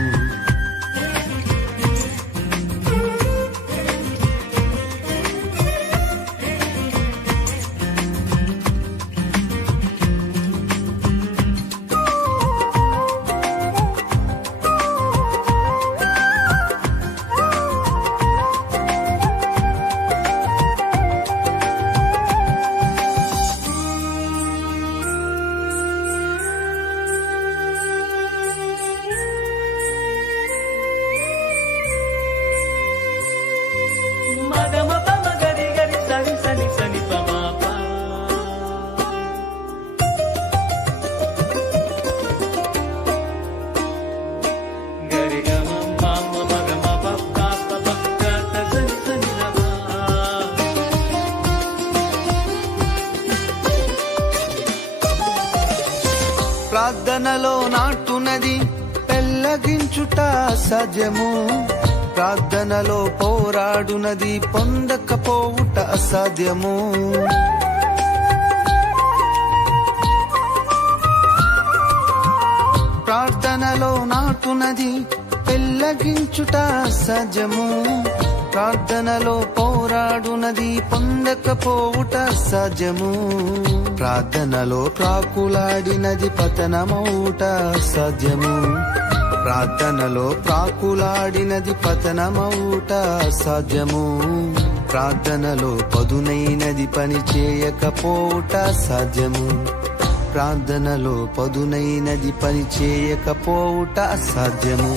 మగమ పమ గరి గరి సని సని సని పమ ప. గరి గమ మమ మగమ పప్ప పప్ప గ సని సని నమ. ప్రార్థనలో నాటునది పెళ్ళగించుట అసాధ్యము, ప్రార్థనలో పోరాడునది పొందకపోవుట అసాధ్యము. ప్రార్థనలో నాటునది పెళ్ళగించుట అసాధ్యము, ప్రార్థనలో పోరాడునది పొందకపోవుట అసాధ్యము. ప్రార్థనలో ప్రాకులాడినది పతనమౌట అసాధ్యము, ప్రార్థనలో ప్రాకులాడినది పతనమౌట అసాధ్యము. ప్రార్థనలో పదునైనది పని చేయకపోవుట అసాధ్యము, ప్రార్థనలో పదునైనది పని చేయకపోవుట అసాధ్యము.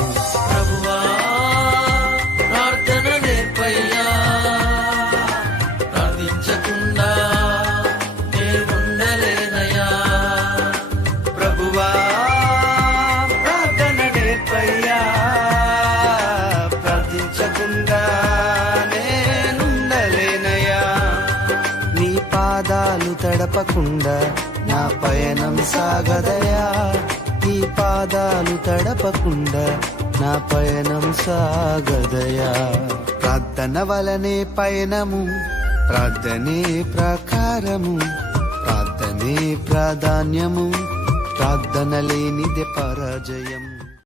ప్రభువా ప్రార్థన నేర్పయ్యా, ప్రార్థించకుండా నేనుండలేనయ్యా. ప్రభువా ప్రార్థన నేర్పయ్యా, ప్రార్థించకుండా నేనుండలేనయ్యా. నీ పాదాలు తడపకుండా నా పయనం సాగదయా, నీ పాదాలు తడపకుండా నా పయనం సాగదయా. ప్రార్థన వలనే పయనము, ప్రార్థనే ప్రకారము, ప్రార్థనే ప్రాధాన్యము, ప్రార్థన లేనిదే పరాజయం.